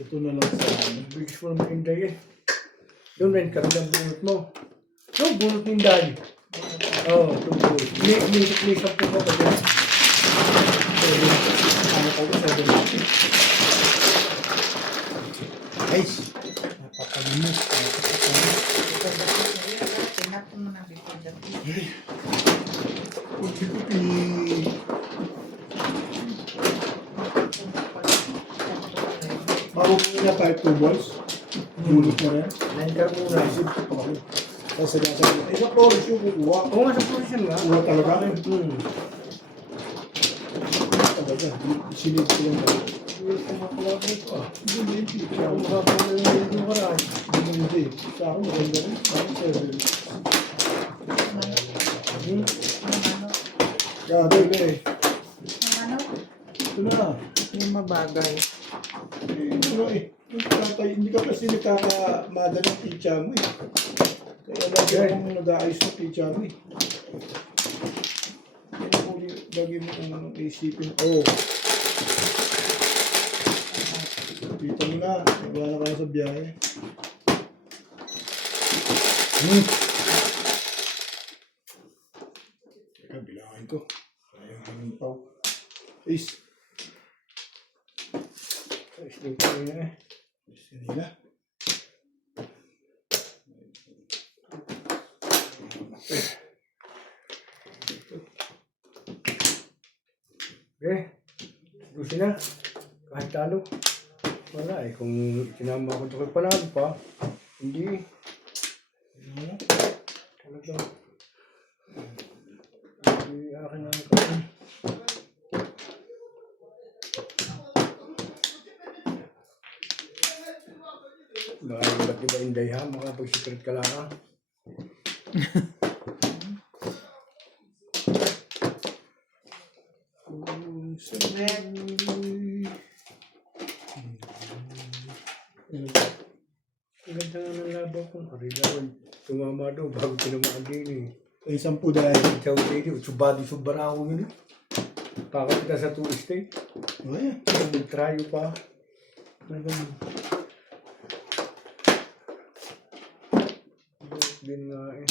ito na lang sa ano. Bilis mo naman Inday eh. Yung rin, karoon bunot mo. Yung bunot ni Inday. Oo, tungkol. May something ko kasi. Ano ko sa dito? Guys, napapalimus. Tinapon mo na record. Kupi-kupi. Bago ko na 5 balls. Bulot mo rin. Nandiyan muna. Kasi nasa isa Flores yung kukuha. Oo nga sa position nga. Kuha talaga. Hmm. Talaga. Sinid ko lang talaga. Hindi ko makuha ko ito ah. Hindi. Hindi ako makakuha ng yung karaan. Hindi. Sa akin, maganda rin. Sa akin, 7. Gabi na eh. Ano? Ito na. Yung mabagay. Ano eh. Hindi ka kasi nagkakamada ng pizza mo eh. Kaya lagi akong nag-aayos ng pizza mo eh. Lagi mo kung isipin. Oh. Kita mo na. Wala na kayo sa biyahe. Teka, bilangin ko. Sayang hangin pa. Ace. Dito na eh. Kanina. Okay. Gusto na. Kahit talo. Wala eh. Kung sinama ko ito kay panalo pa, hindi. Talagang. Hindi akin na ito. Inday ha, makapag-secret ka lang ha. Ang ganda nga ng labaw ko. Arilawan, tumama daw bago tinamaan din eh. Ay, 10 dahil. Ikaw din, subadi subara ako yun eh. Kakapit ka sa tourist eh. Uy, Mag-tryo pa. Din nga eh.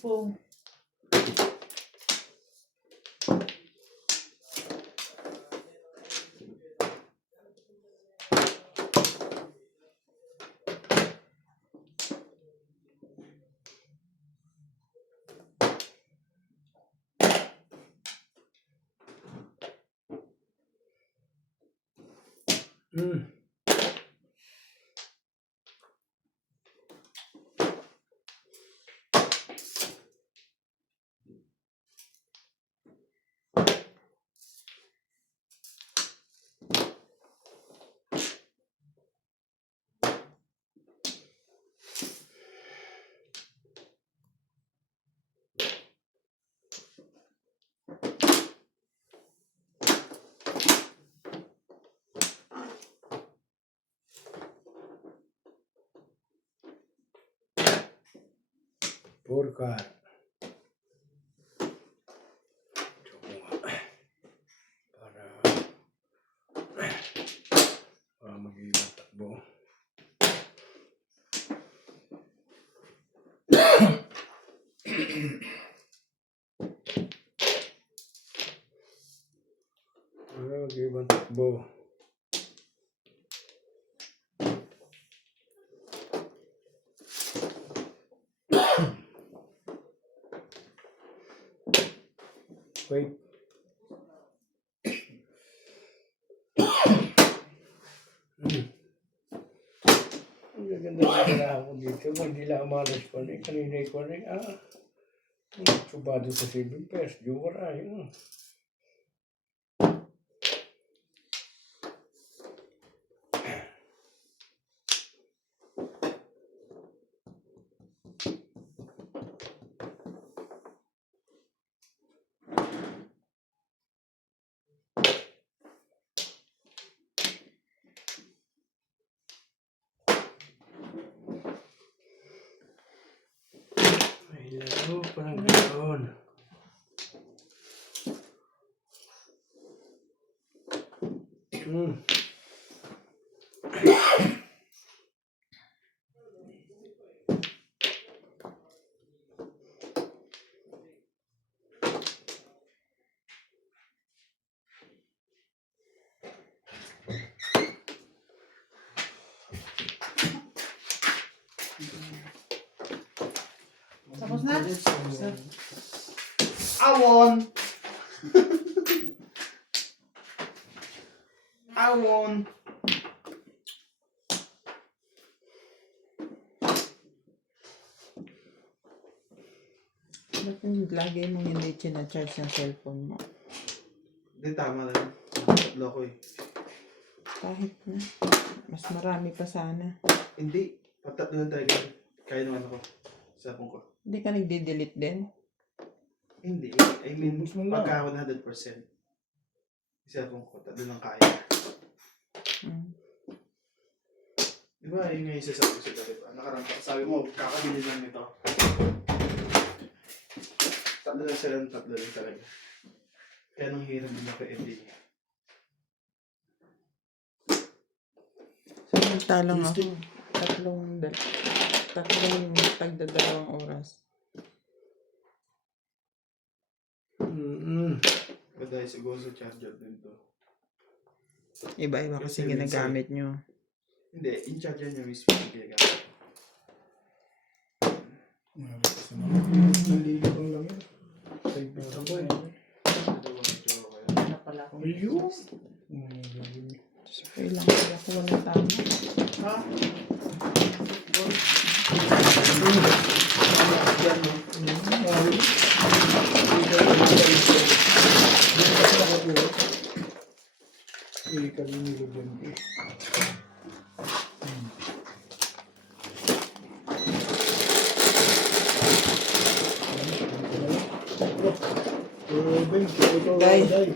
Boom. Hmm. Porcar. Para mag-iibang takbo. Para mag-iibang takbo. Wait. Ang gaganda na nila ako dito. Hindi lang ma-respond eh. Kanina ko rin. Subado sa 7 pesos. Jura yun. May laro parang ganoon. Tapos na? Awon! Awon! Ba't lagi mong hindi charge yung cellphone mo? Hindi, tama na yun. Tatlo ko eh. Kahit na. Mas marami pa sana. Hindi. Patatlo lang talaga. Kaya naman ako. Sa phone ko. Hindi ka nagde-delete din? Hindi. I mean, Ubus mo lang. pagka 100%. Sa phone ko, tatlo lang kaya. Hmm. Di ba, yun nga yung sasabi ko sa dati pa. Nakaranta, sabi mo, kakabili lang nito. Tatlo lang sila, tatlo lang talaga. Kaya nang hirap din ako ending. Samantalang ako, tatlong tagdadalawang oras. But dahil siguro sa charger din to. Iba-iba kasi Kasi ginagamit nyo. Hindi, in charger niya mismo yung ginagamit. Nalilipang lang yun. Ako eh. Dalawa, medyo okay. pala akong Ayun. Okay lang kaya kung walang tama. Ha? Kami nilagyan ko. Day.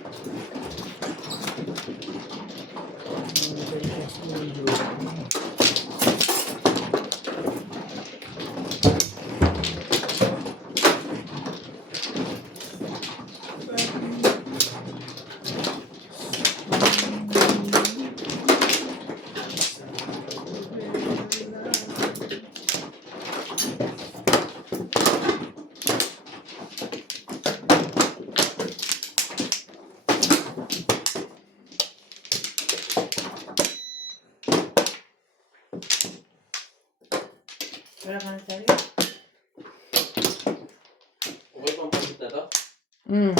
Wala ka na sa'yo? Okay pang pagkita to? Mm.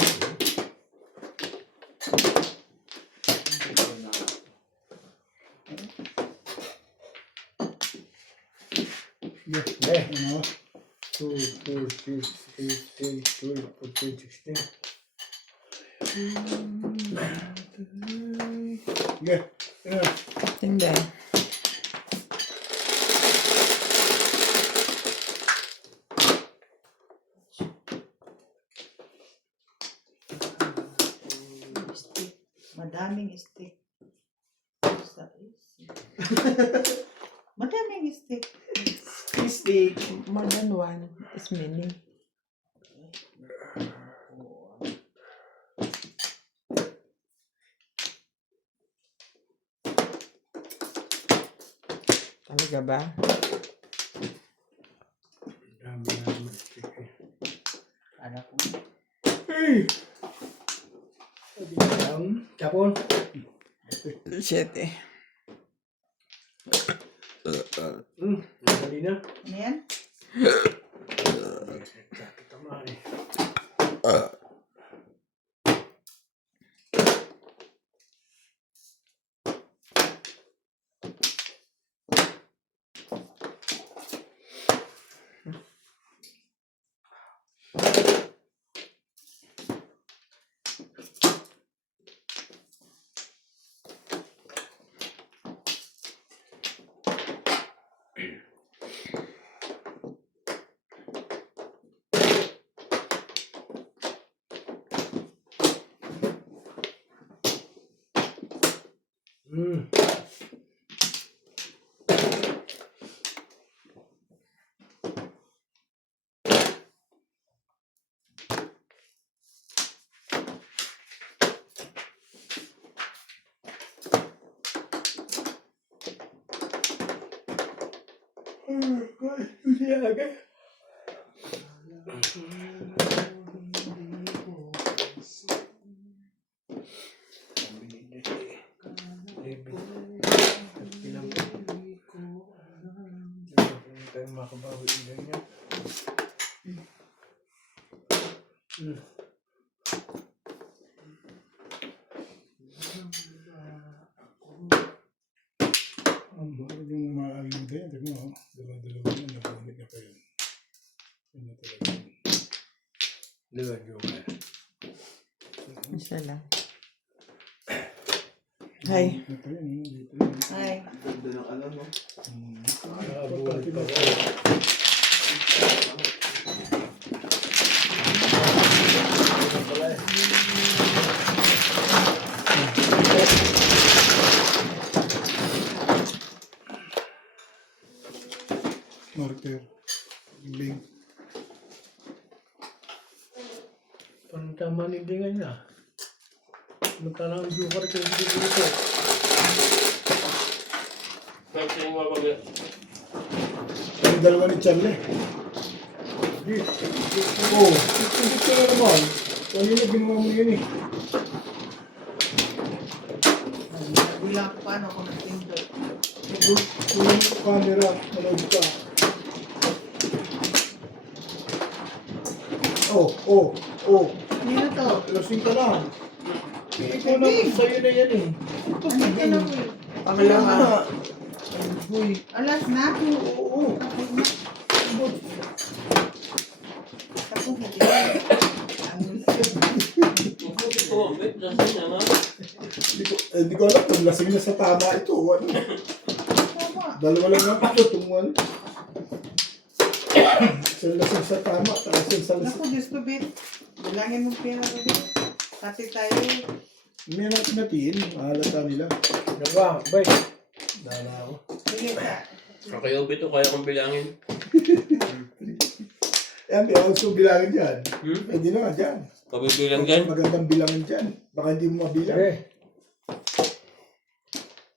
Yeah. Ano? 2, 4, 6, 8, 10, 12, 14, 16. Yeah. Yeah. Hindi. Stick. Madaming stick. Sa isip. Madaming stick. Stick. More than one is many. Talaga ba? Dami na naman stick eh. Ano ko? Tapon. 7. Madali na. Ano yan? Tama eh. Makabawi ilan niya. Ang bakit yung maaaring din. Tignan mo. Dalawa-dalawa na. Nabunit na pa yun. Yun na talaga. Diba, Joker? Isa lang. Hi. Ito yun. Dito yun. Ay. Ganda ng ano, no? Nakabuhat pa ko. Marker. Link. Parang tama nindingan niya. Magkala ang Joker kung hindi dito. Kahit sa'yo yung mapag- Yung dalawa ni Charlie. Oo. Hindi ko na naman. Kanina ginawa mo yun eh. Bilang paano ako nag-pindot. Yung camera. Manood ka. Oh. Ano to? Lasing ka lang. Ikaw na, sa'yo na yan eh. Ito, Andito na po. Wala na. Uy, Alas na. oo. Tapos na. Tapos na. Hindi ko alam kung lasing na sa tama ito. Ano? Dalawa lang ang ako itong ano. Isang lasing sa tama, lasing sa lasing. Naku, Diyos ko, Bit. Bilangin mo pera ko, Bit. Kasi tayo. May natin, mahalata nila. Dalawa, bay. Dala ako. Sige ka. Okay, Obit, o kaya kong bilangin. Yan, may also bilangin dyan. Hmm? Pwede naman dyan. Pabibilang dyan. Magandang bilangin dyan. Baka hindi mo mabilang. Eh,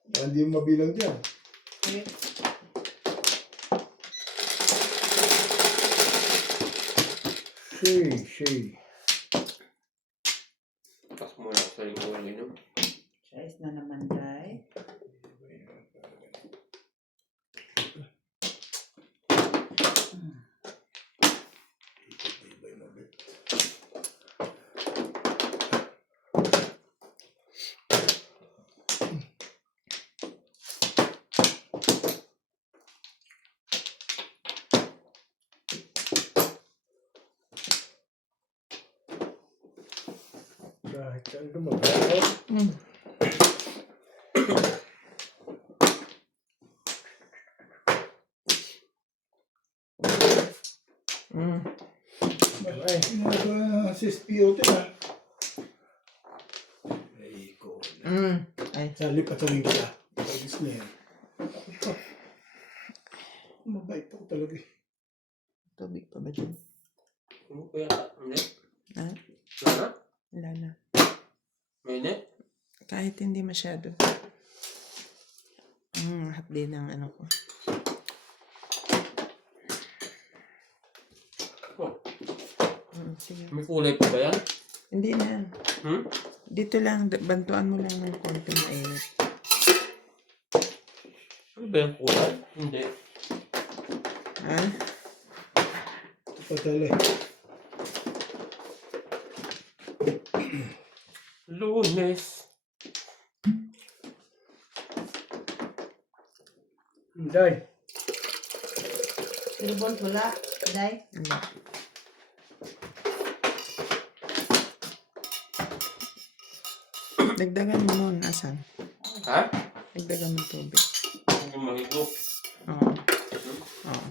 Baka hindi mo mabilang dyan. Okay. Shay. Pas mo lang sa lingkungan nyo. Size na naman, Day. Kahit saan lumabas. Mm. Mm. Ay, sis POT na. Ay, ko. Ay, Salip at sabihin ka. Pagis na yan. Mabait ako talaga eh. tubig pa ba dyan? Ano kaya? Hindi? Ha? Wala na? Wala na. Hindi? Kahit hindi masyado. Hapdi ng ano ko. Oh, Sige. may kulay pa ba yan? Hindi na. Hmm? Dito lang, bantuan mo lang ng konting mainit. Ano ba yung kulay? Hindi. Ha? Ito pa tala. Lunes. Day. Silbon, wala. Day. Wala. Dagdagan mo nun, asan? Ha? Dagdagan mo tubig. Hindi mahigop. Oo. Oo.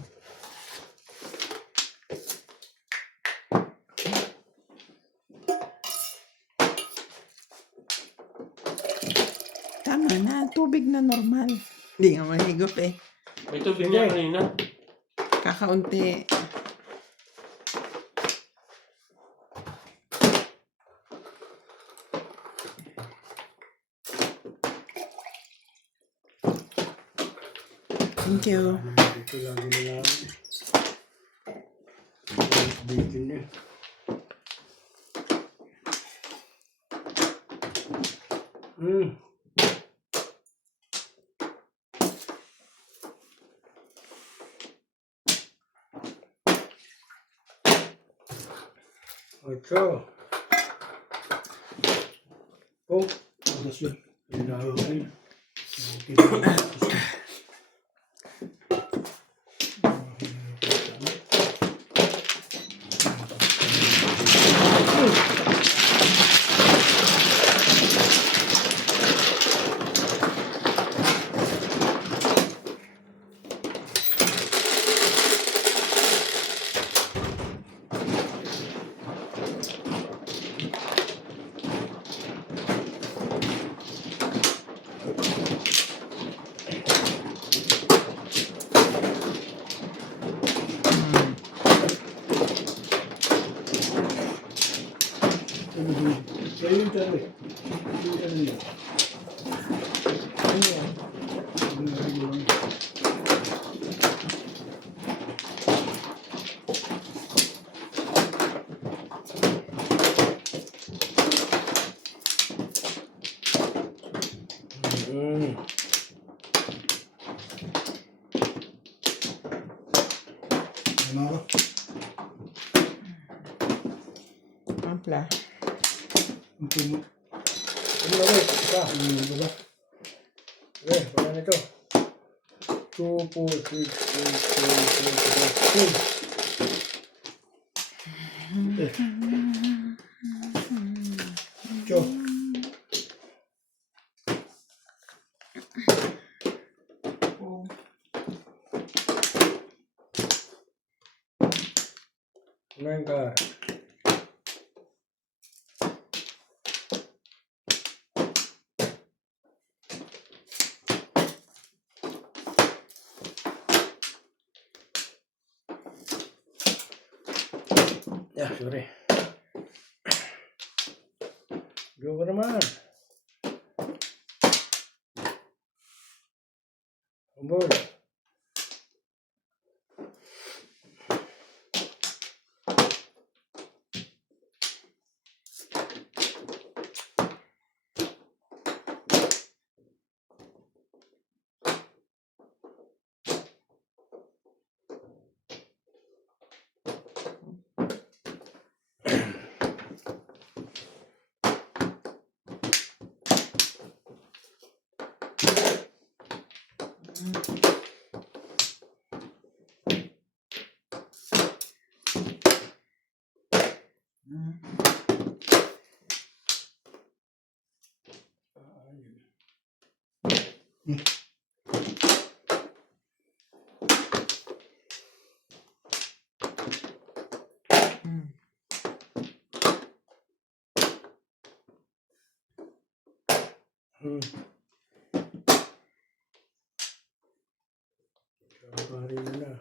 Tama na, tubig na normal. Hindi nga mahigop eh. May tubig niya kanina. Kakaunti. Thank you. Dito lagi na lang. Bacon niya. Ocho. Oh, Tapos yun. inayo na yun. Kaya yung tala eh. Yung ano yun. Ano yan? Yung narinig lang. Ano ako? Ampla. Ang tumo. Ano na wait? Isa. Diba? Okay, wala nito. 2, 4, 6, 8, 2. Cho. Oh. Nine ka. Yeah, sorry. Go naman. Ambol. Pari mo na.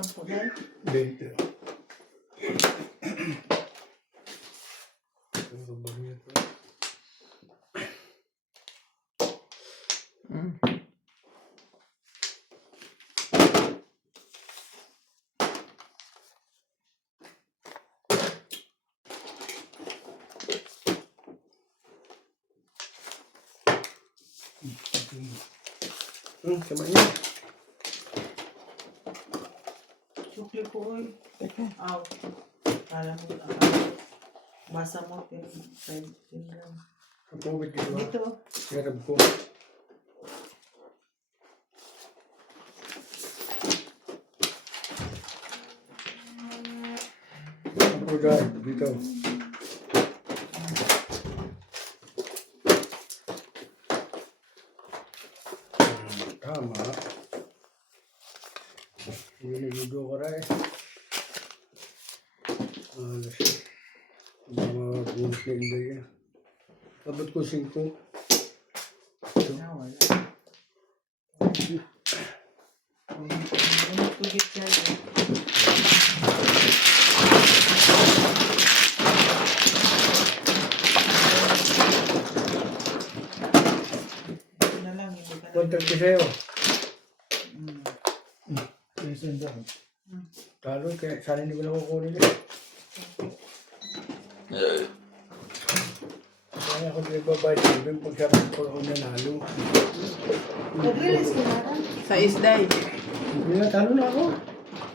Sampo na. 20. Sama niya. Sukli ko oy. Teka. Aw. Kala mo basa mo 10 lang. Ang tubig dito. Dito. Yarab ko. Ako dyan, dito. Tama. Hindi nag-video ko rin. Alas. Mga bullshit na hindi yan. Abot ko 5. Nawala. Ano tugit dyan? Ito na lang, hindi ka na. Contact ko sa'yo. Listen down. Talo, kaya sana hindi ko na kukunin yun. Kaya ako nagbabayad sa ibang pagkapag ako nanalo. Nag-release ka na ka? Sa isday. Hindi na, talo na ako.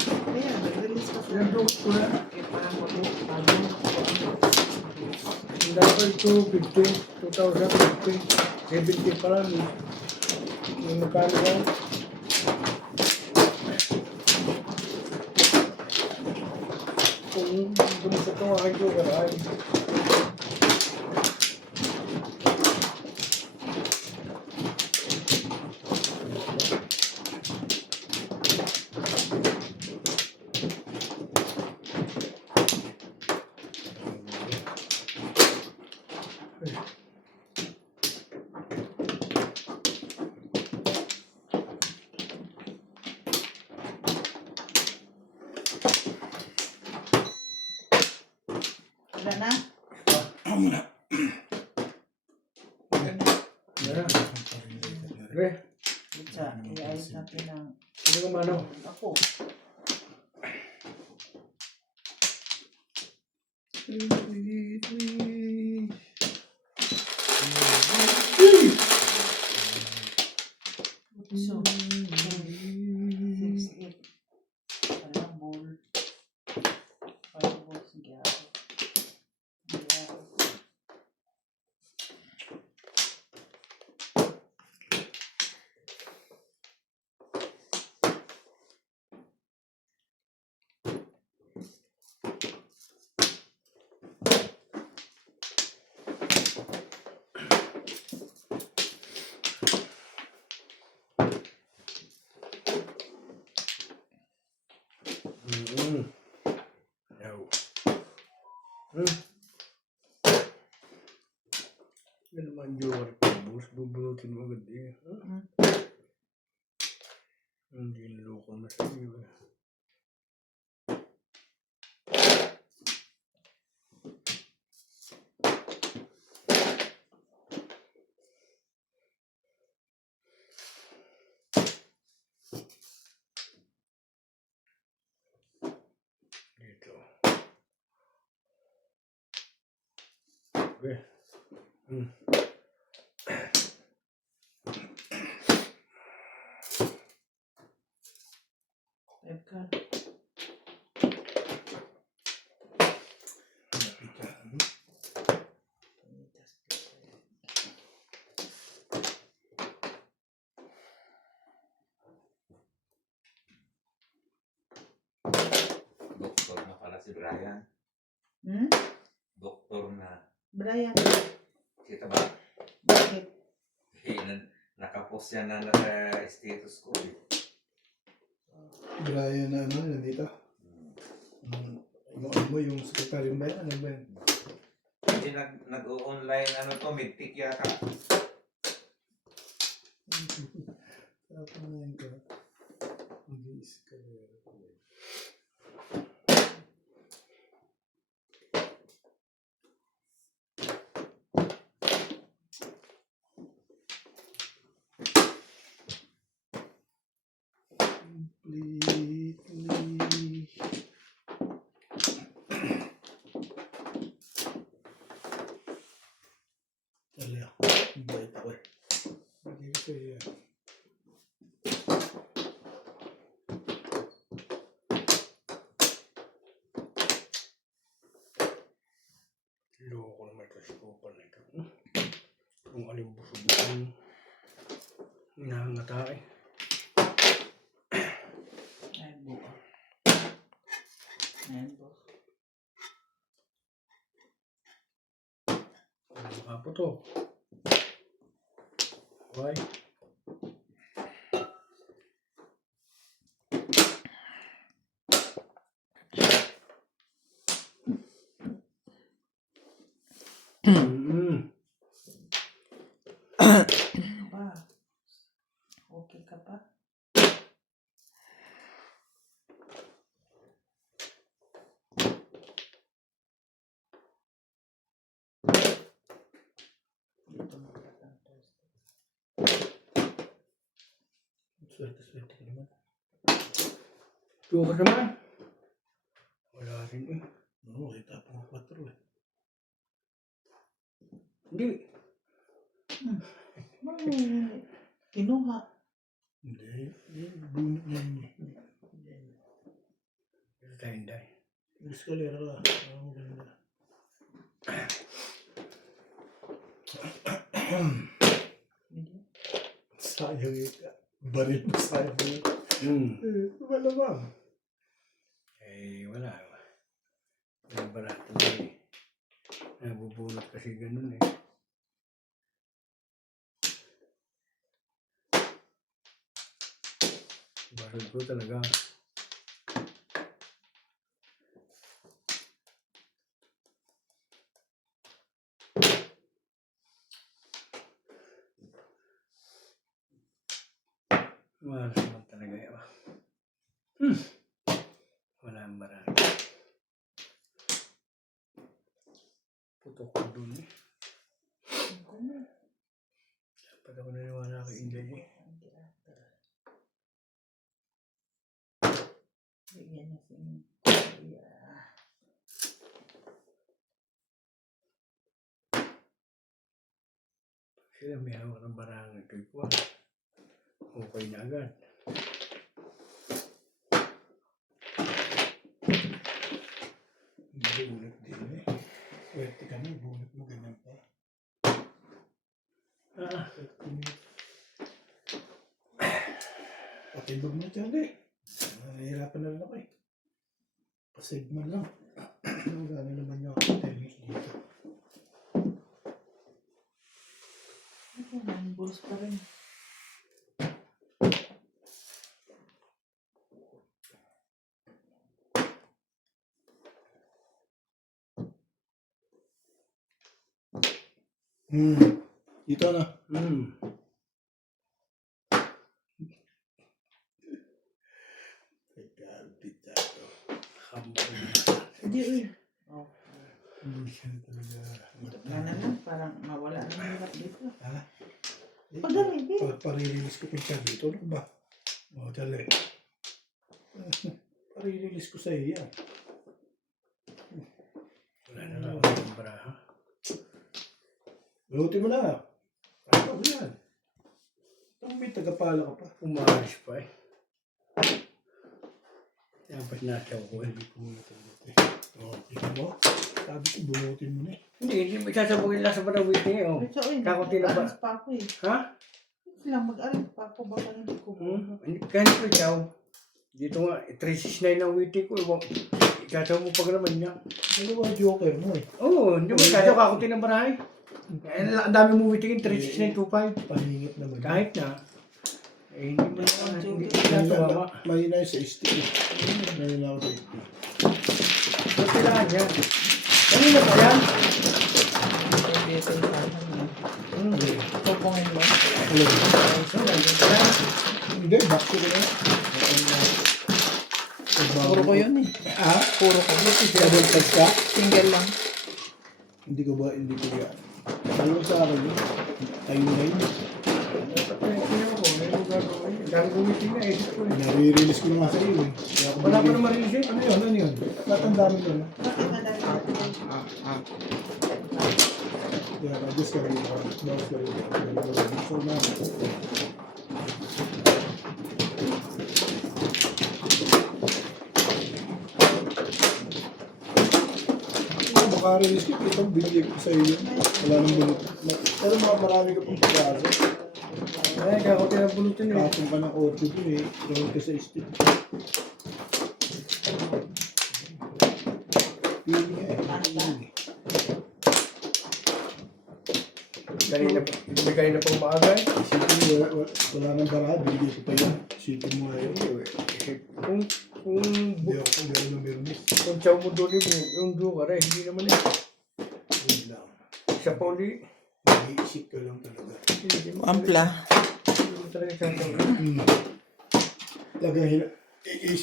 Kaya, nag-release ka sa Sinandok ko na. kaya parang wala. Ang dapat 2015, 70 pa lang. Yung magkano lang. Kung gusto ko ang aking joker ay Wala na? Ako muna. Yan. Pre, Litsa, iayos natin ang hindi ko mano. ako. So, 6, 8. Walang ball. 5 balls. Gyaro. Gyaro. Yaw. Yan naman joker ko. Boss, bubunutin mo agad eh. Hindi niloko na sa iyo eh. Dito. Okay. Webcam. Doktor na pala si Brian. Hmm? Doktor na. Brian, Kita ba? bakit? Nakapost yan na sa status ko eh. Brian na ano, nandito. Yung sekretary ba yan? Ano ba yan? Hindi nag-online ano to, midpick yata. Tapos na yun ka. Mag-iis ka. Completely. Wala. Bait ako eh. Hindi ko sa'yo yan. Loko naman ito sa kupal na ito. Kung aling busog ang nangangatay. Ay, buo. Ayan, boss. Ano ka po to? Why? Ba? Okay ka pa? Dito magtatapos. Swerte ka naman. Joker naman. Wala rin eh. Oo, kita pa nga 4 eh. Hindi. Kinuha. Hindi. Bunit niya yun eh. Ito tayo hindi. Eskalera ka. Oo, ganda. Sayang eh. Baril mo sayang eh. Wala bang? Eh, wala. Yung barato eh. Nabubunot kasi ganun eh. Baril ko talaga. Malas naman talaga yun. Wala ang barato. Bigyan na si yeah. Sila may hawak ng barang ito ko. Okay na agad. Bunot din eh. Swerte ka na, bunot mo ganyan pa. Ah, Patibag na dyan eh. Nahihirapan na rin ako eh. Pasave man lang. Gano'n naman yung tennis dito. Ito na, bulls pa rin. Dito na. Hindi, uy. Oh. Hindi siya talaga. Wala na, parang mawala na yung hirap dito. Ha? Padali, babe. Paririlis ko pa siya dito. Ano ba? O, dali. Paririlis ko sa iya. wala na lang ako ng baraha. Luti mo na. Ano ba yan? Ang may tagapala ka pa. Umaris pa eh. Dapat nataw ko eh. Hindi ko muna talutin. O, kita mo? Sabi ko, bunutin mo na eh. Hindi sasabugin lang sa panawit niya oh. Ito, uy. Kakunti na ba? Mag-arrange pa ako eh. Ha? Ito lang, mag-arrange pa ako. Baka hindi ko Kaya hindi ko ikaw. Dito nga, 369 ang waiting ko. Ikasaw mo pag naman niya. Dalawa joker mo eh. Oo, hindi mo ikasaw kakunti ng barahay. Ang dami mo waitingin, 36925. Paningit naman. Kahit na, eh hindi mo na, hindi ginagawa. Mahina yung sa stick eh. Mahina ako sa stick. Ba't kailangan niya? Kanina pa yan? Pwede sa isahan mo. Hindi. Tupungin mo. Hindi, back to ko na. Puro ko yun eh. Ah? Puro ko. Double touch ka? Single lang. Hindi ko yan. Ano sa akin yun? Ayun na yun. Dami ko waiting na, edit ko eh. Nare-release ko na nga sa iyo eh. Kaya ako Wala pa binigay- naman rin siya. Ano yun? Ano yun? Ba't ang dami yun? ah? Bakit madali natin? Kaya ka-adjust ka rin. Mouse ka rin. So na. Baka release ko. Itong binigay ko sa iyo. Wala nang bunot. Pero marami ka pong pagkaso. Ay, kaya ko tinabulutin eh. Kapong ka ng 8 doon eh. Gawin ka sa stick. Pili nga eh. Pili. Kanina pang maaga eh. Isipin mo, wala nang barahad. Binigay ko pa yan. Isipin mo nga yun. Hindi ako meron ng meron. Kung siya mo doon yung joker eh, hindi naman eh. Hindi lang. Siya pa uli. Nag-iisip ka lang talaga. Ampla. Hindi mo talaga siya uli. Talagang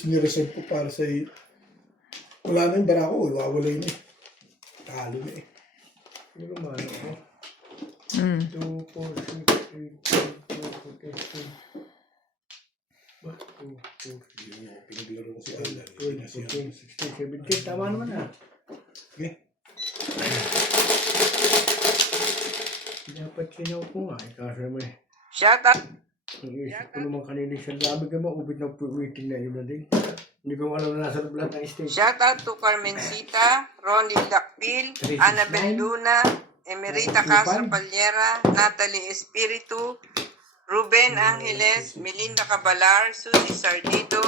nireserve ko para sa iyo. Wala na yung bara ko. Wawalay na eh. Talo na eh. Siguro mano ako. 2, 4, 6, 8, 9, 10. Ba? 2, 4, Pinaglaro ko si Alan. Uy, na siya. 15, 16, 17. Tama naman ah. Okay. Dapat sinaw ko nga. Kaso naman eh. Shout out Nag-iisip ko naman kanina siya. Sabi ka maubit ng waiting na yun na din. Hindi ko alam na nasa lahat ng stage. Shout out to Carmencita, Ronnie Lacpil, Annabel Luna, Emerita Castro Palyera, Natalie Espiritu, Ruben Angeles, Melinda Cabalar, Susie Sardito,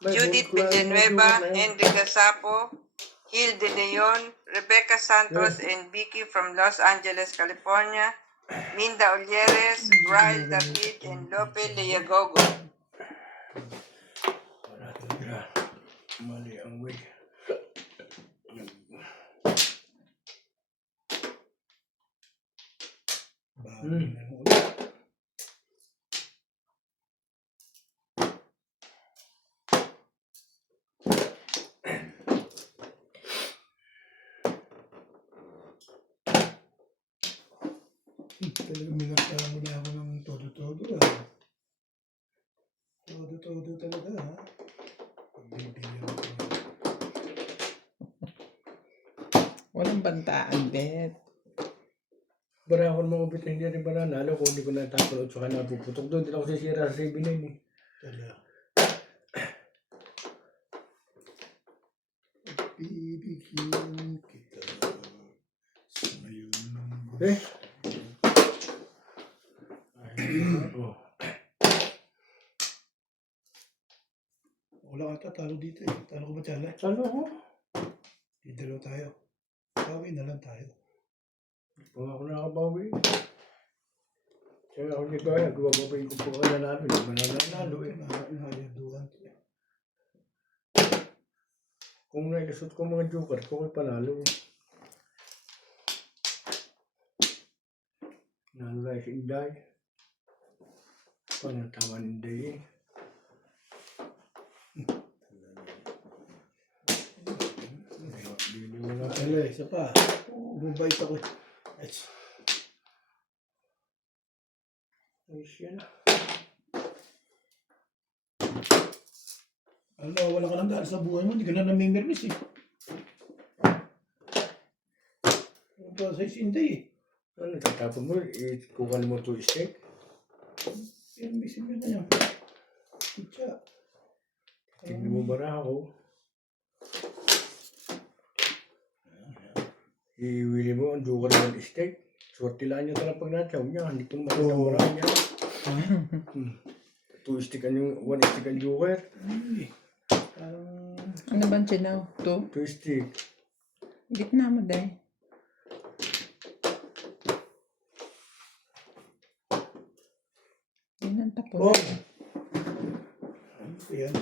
Judith Villanueva, Henry Gasapo, Gil De Leon, Rebecca Santos, and Vicky from Los Angeles, California, Minda Olieres, Rael David, and Lope Leagogo. Wala talaga. Mali ang way. Talagang minartahan mo na ako ng todo-todo ah. Todo-todo talaga ha. Pagbibigay Walang bantaan, Bet. Bara ako ng mga ubit na hindi rin ba nanalo kung hindi ko natapon at saka napuputok doon. Hindi na ako sisira sa 7-9 eh. Tala. Bibigyan kita sa ngayon ng Eh? Oh. Wala ka talo dito eh. Talo ko ba tala? Ano ako? Di dalawa tayo. Bawi na lang tayo. Kung ako nakabawi. Kaya ako hindi kaya. Gumababay ko po ka nanalo. Hindi ba nanalo eh. Nahayaduhan. Kung nailusot ko mga joker, ko ko'y panalo. Nanalo si Inday. Paano tama ni Inday eh. Tala, isa pa. Bumabait ako eh. Ay, Ayos yan. alam mo, wala ka lang dahil sa buhay mo. Hindi ka na namimirmis eh. Ano ba sa isinday eh? Ano, tatapon mo, kukan mo to steak. Yan, misin mo na yan. Kutsa. Tingnan mo bara ako. Iwili mo ang joker ng steak. Swerte lang niya talagang pag natsaw niya. Hindi ko naman ang bara niya. 2 stick ang 1 stick ang joker. Ay, Ano bang chinaw? 2? 2 stick. Gitna mo, Day. Yun ang tapon. oh! Ayan.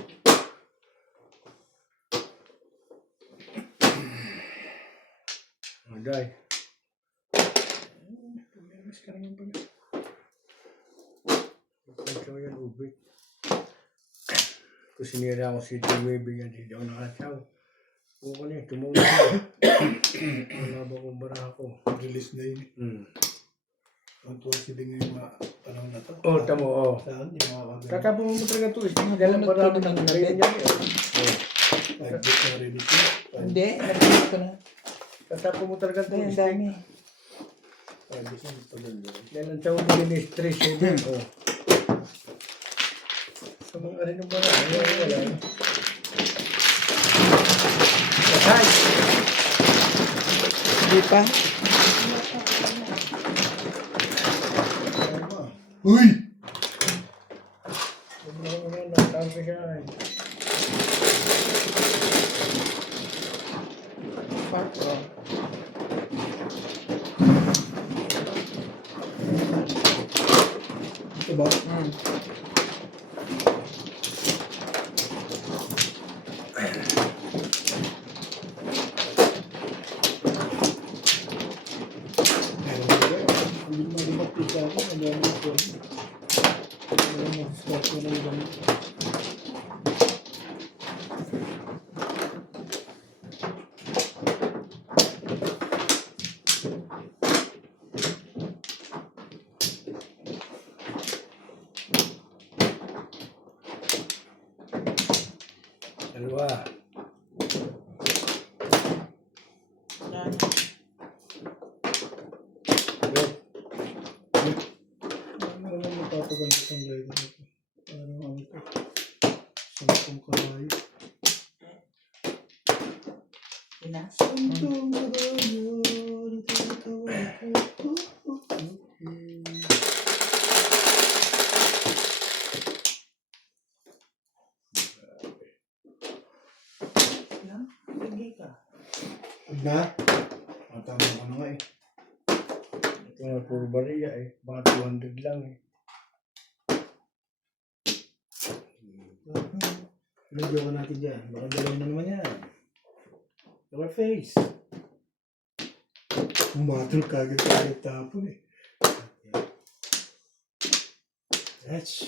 Aday. Miss ka naman pala. Natsaw yan, ubit. Kung sinira ako si T-Waving yan, hindi ako nakatsaw. Kung ano yun, tumulong ako. Wala ba kong bara ako? Release na yun. Ang tuwa si Ding yung mga panahon na to. Oh, tamo, oh. Saan yung mga kagano? Tatapon mo talaga ito. Dahil ang marami ng nariyan niya. Nag-book na rin ito. Hindi, nag-click ko na. Tatapon mo talaga ito. Ay, ang dami. Dahil ang tawag mo din is 3-7. Oh. Sa mga rin ng bara. Wala. Patay! Hindi pa. Uy! Wala. Natawag ka siya. Fuck off. Ito ba? Hindi mo lumapit sa akin. Ang dami ito. Wala mo. Start mo na yung dami. Dalawa. Yan. Ano naman magpapaganda sa live na ito? Ano ang ito? Sampung kawayo. Pinas. Sampung kawayo. Yan. Sige ka. Huwag na. Matama ka na nga eh. Ito nga puro bariya eh. Baka 200 lang eh. Medyo ka natin dyan. Baka dalawin na naman yan. Your face. Umatol kagad kagad tapon eh. That's...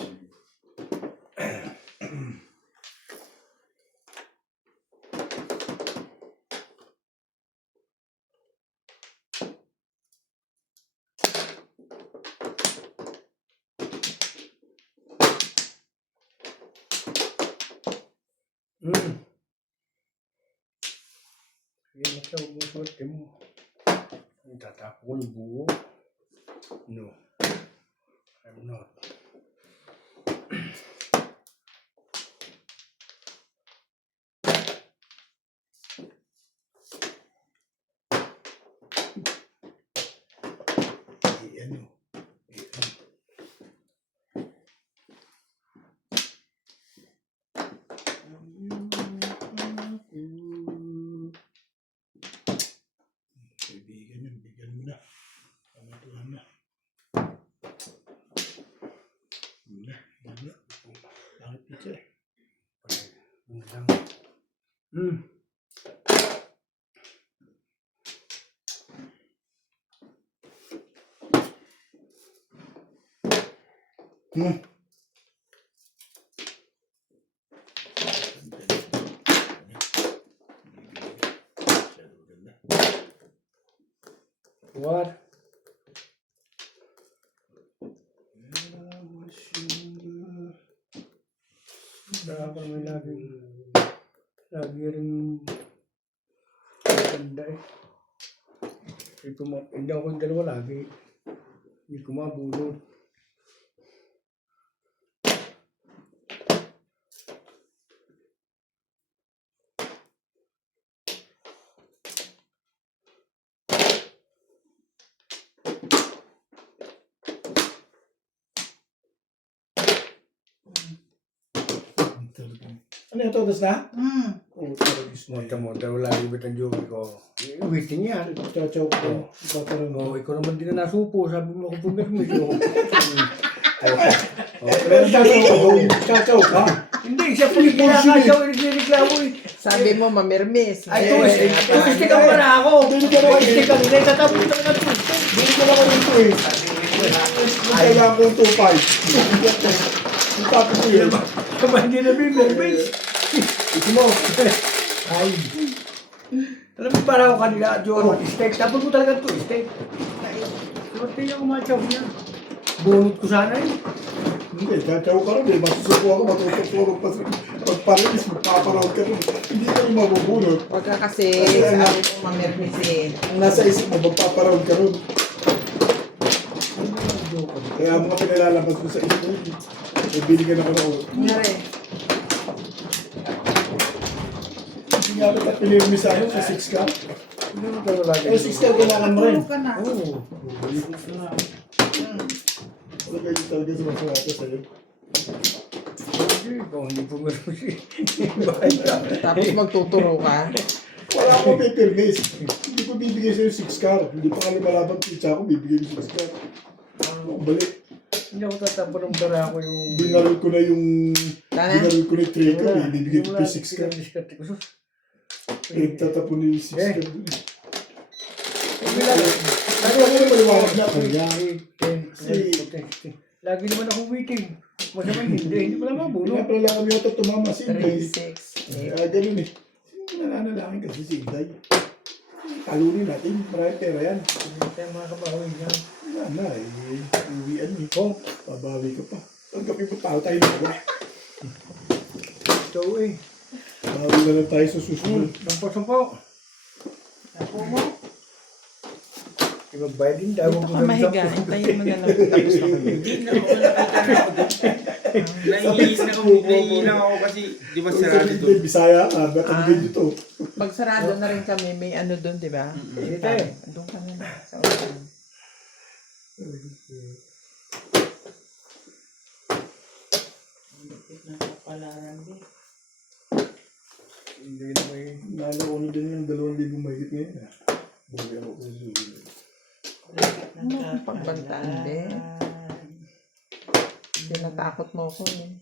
Yan. Basta huwag mo swerte mo. Tatapo ko yung buo. No. I'm not. Ano? Kaibigan yun, bigyan mo na. Pamatuhan na. Yun na, yun na. Bakit pizza eh? What? Dapat may lagi rin maganda eh. Hindi ako yung dalawa lagi. Hindi ko mabulot. Ano yung todos na? Oo, talagang monta-monta. Wala ibig ang joke ko. Uwitin yan. Chow-chow ko. Oo, ikaw naman din na nasupo. Sabi mo ako pumirmis. Chow-chow ka? Hindi, siya po yung pinakasyaw. Nagreklamo eh. Sabi mo, mamirmis. Ay, tuwiste ka pa na ako. Tuwiste ka nila. Tatapos ka na tuwiste. Bili ko naman yung 2 eh. Kailangan ko yung 2.5. Yung tapos ko yun. Kama hindi na bimirmis. Ito mo. Ay. Alam mo para ako kanila, Joe, steak. Tapos mo talaga ito, steak. Suwerte niya kumatsaw niya. Bunot ko sana eh. Hindi, chow ka rin eh. Masusuko ako, matututulog pa. Pagparilis, magpaparound ka rin. Hindi ka rin mabubunot. Huwag ka kasi, sabi mo, mamirmis eh. Ang nasa isip mo, magpaparound ka rin. Kaya mga pinalalabas mo sa isip mo. Eh, binigyan ako na ulo. Ngari. Hindi nga kita pinirmi sa'yo sa 6 ka. Hindi mo talaga lagi. Eh, 6 ka kailangan mo rin. Tulog ka na. Oo. Wala kayo talaga sumaswerte sa'yo. Hindi, ikaw hindi pumirmis eh. Bakit ka? Tapos magtuturo ka. Wala akong pipirmis. Hindi ko bibigay sa'yo 6 car. Hindi pa kami malabang pizza ko, bibigay ko 6 car. Balik. Hindi ako tatapon ng dara ko yung... Binaril ko na yung... Tana? Binaril ko na yung 3 car. Bibigay ko pa 6 car. Diskarte ko. Sus. Tatapon na yung 6 car. Lagi Ano yung maliwanag na ako? Lagi naman ako waiting. Masama hindi ko naman bulo. Kaya pala kami ito tumama si 3, Inday. 6, 8. Kaya ganun eh. Nananalangin kasi si Inday. Talunin natin. Maraming pera yan. Hindi tayo mga kabahoy niya. Wala na eh. Uwian mo. Oh, Pabawi ka pa. Ang gabi mo tao tayo na. ito eh. Bawi na lang tayo sa susunod. Sampo. Ako mo. Ibagbayad din daw. Dito ka mahiga. Hintayin mo na lang. Tapos na kami. Hindi na ako nakita na ako doon. Naiilang ako kasi di ba sarado Hindi, doon? Bisaya ka. Ba't ang video to? Pag sarado na rin kami, may ano doon, di ba? Hindi tayo. Doon ka na lang. Sa ulan. Napapalaran din. Hindi na may... Nalauna din yung 2,000 mahigit ngayon. Buhay ako sa susunod. Ano kung pagbantaan din? Tinatakot mo ko eh.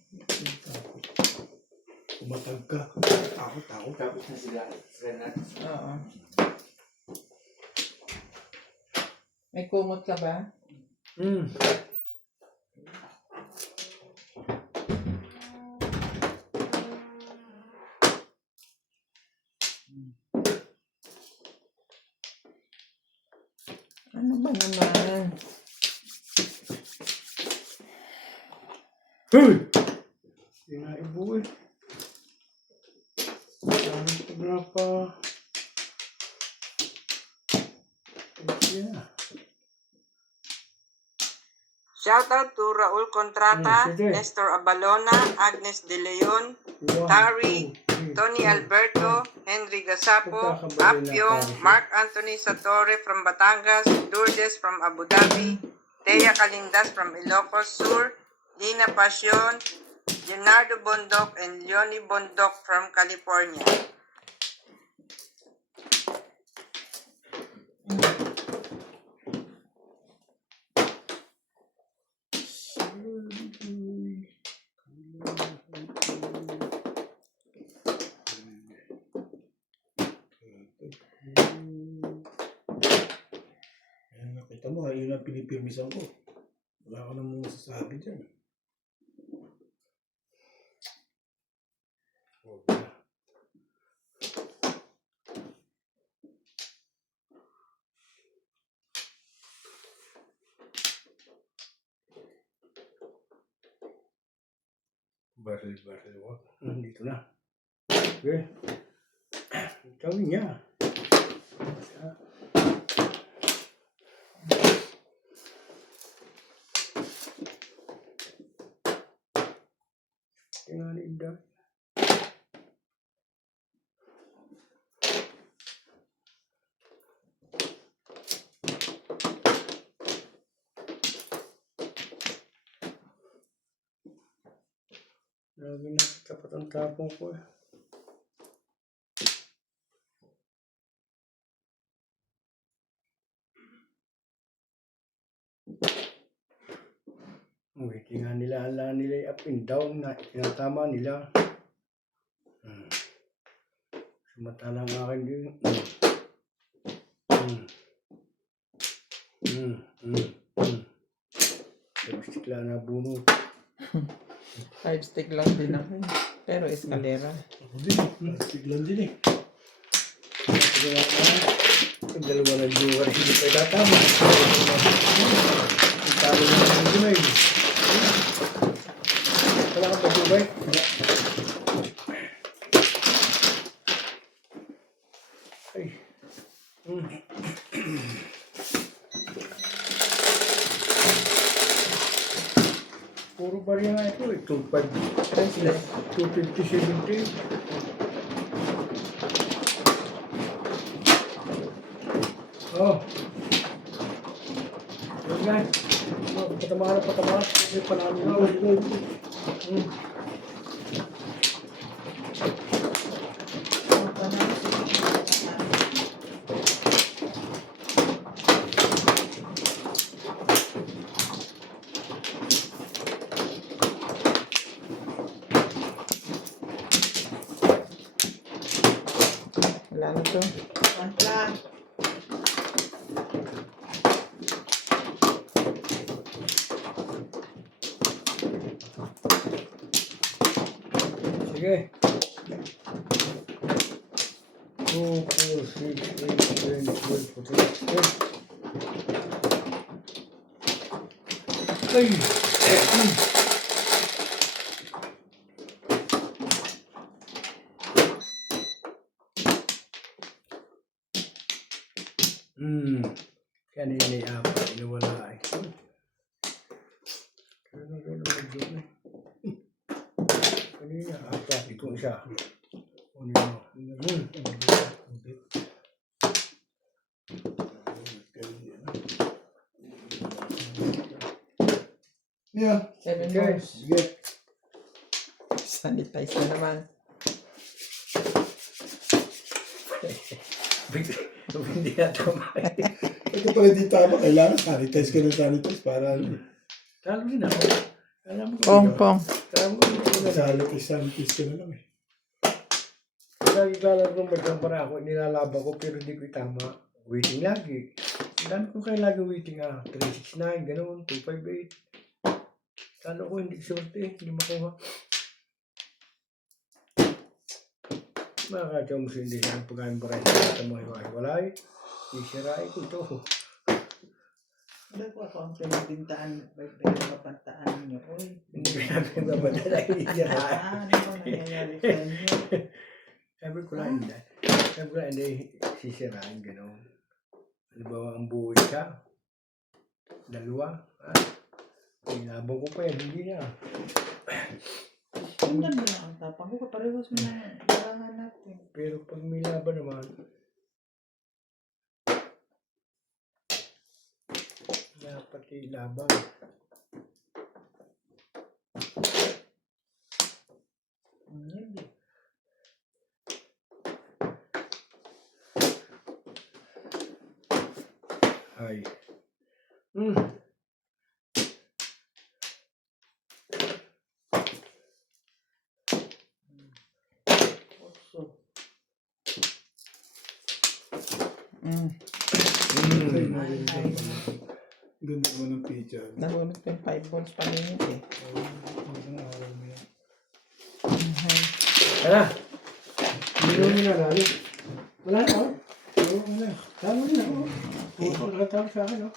Kumatag ka. Takot. Tapos na sila na. Oo. May kumot ka ba? Ano ba naman? Hey! Hindi na ibu eh. Ano pa? Yeah. Shoutout to Raul Contrata, Sige. Nestor Abalona, Agnes De Leon, 1, Tari, 2, 3, Tony Alberto, Henry Gasapo, Pagkakabali na Apyong, pare. Mark Anthony Satore from Batangas, Lourdes from Abu Dhabi, Thea Calindas from Ilocos Sur, Lina Pasion, Leonardo Bondok, and Leonie Bondok from California. Ayan, nakita mo, yun ang pinipirmisan ko. Wala ka namang masasabi dyan. Baril. Dito na. Okay. Gawin niya. Tingnan indah. Grabe na tapat ang tapong ko eh. Tingnan nila, ala nila up and down na tinatama nila. Samantalang akin din. Sabistikla na bunot. 5 stick lang din ako. Pero eskalera. Ako din, tiglan din eh. Ang dalawa na jowa rin hindi pa tatama. Ang talo na ng Junay. Wala ka pa Junay? Ay. Puro bariya nga ito eh. 250, 70. Oh. Yan nga. Patamahan. May panalo na. Wala na to. Pantla. Sige. 2, 4, 6, 8, 10, 12, 14, 15. Ay! Kanina yung apat, inawala eh. Kanina, apat, ito isa. Yan. 7 Okay, balls. sige. Sanitize na naman. Hindi na tama. Ito pala di tama, kailangan sanitize ka ng sanitize para Talo din ako. Alam ko. Pong. Alam ko. sanitize ka na lang eh. Lagi lalaro ng bagang para ako, nilalaban ko pero hindi ko tama. Waiting lagi. Dami ko kayo lagi waiting 369, gano'n, 258. Talo ko, hindi sorte, hindi makuha. Makakataw mo siya hindi siya ang pagkain para ito mo hiwa-hiwalay. Isirai ko ito. Wala ko ako ang pinagbintaan, pinagpapantaan niyo. Uy, Hindi ko namin mabadala isirai. ano ba nangyayari sa inyo? Sabi ko lang hindi. Sabi ko lang hindi sisirain gano'n. Halimbawa, ang buo siya. Dalawa. Inabang ko pa yan, hindi na. Tingnan mo lang ang tapang ko. Parehas mo na larangan natin. Pero pag may laban naman, dapat ilaban. Hindi. Ay. Oso. Mm. Ay. Ganda mo ng picture. Nahulog ko yung 5 balls pa minute eh. Ang araw mo yan. Tara! Hindi na lalo. Wala na, oh. Oo, ano. Tama na, oh. Nakatawag sa akin, oh.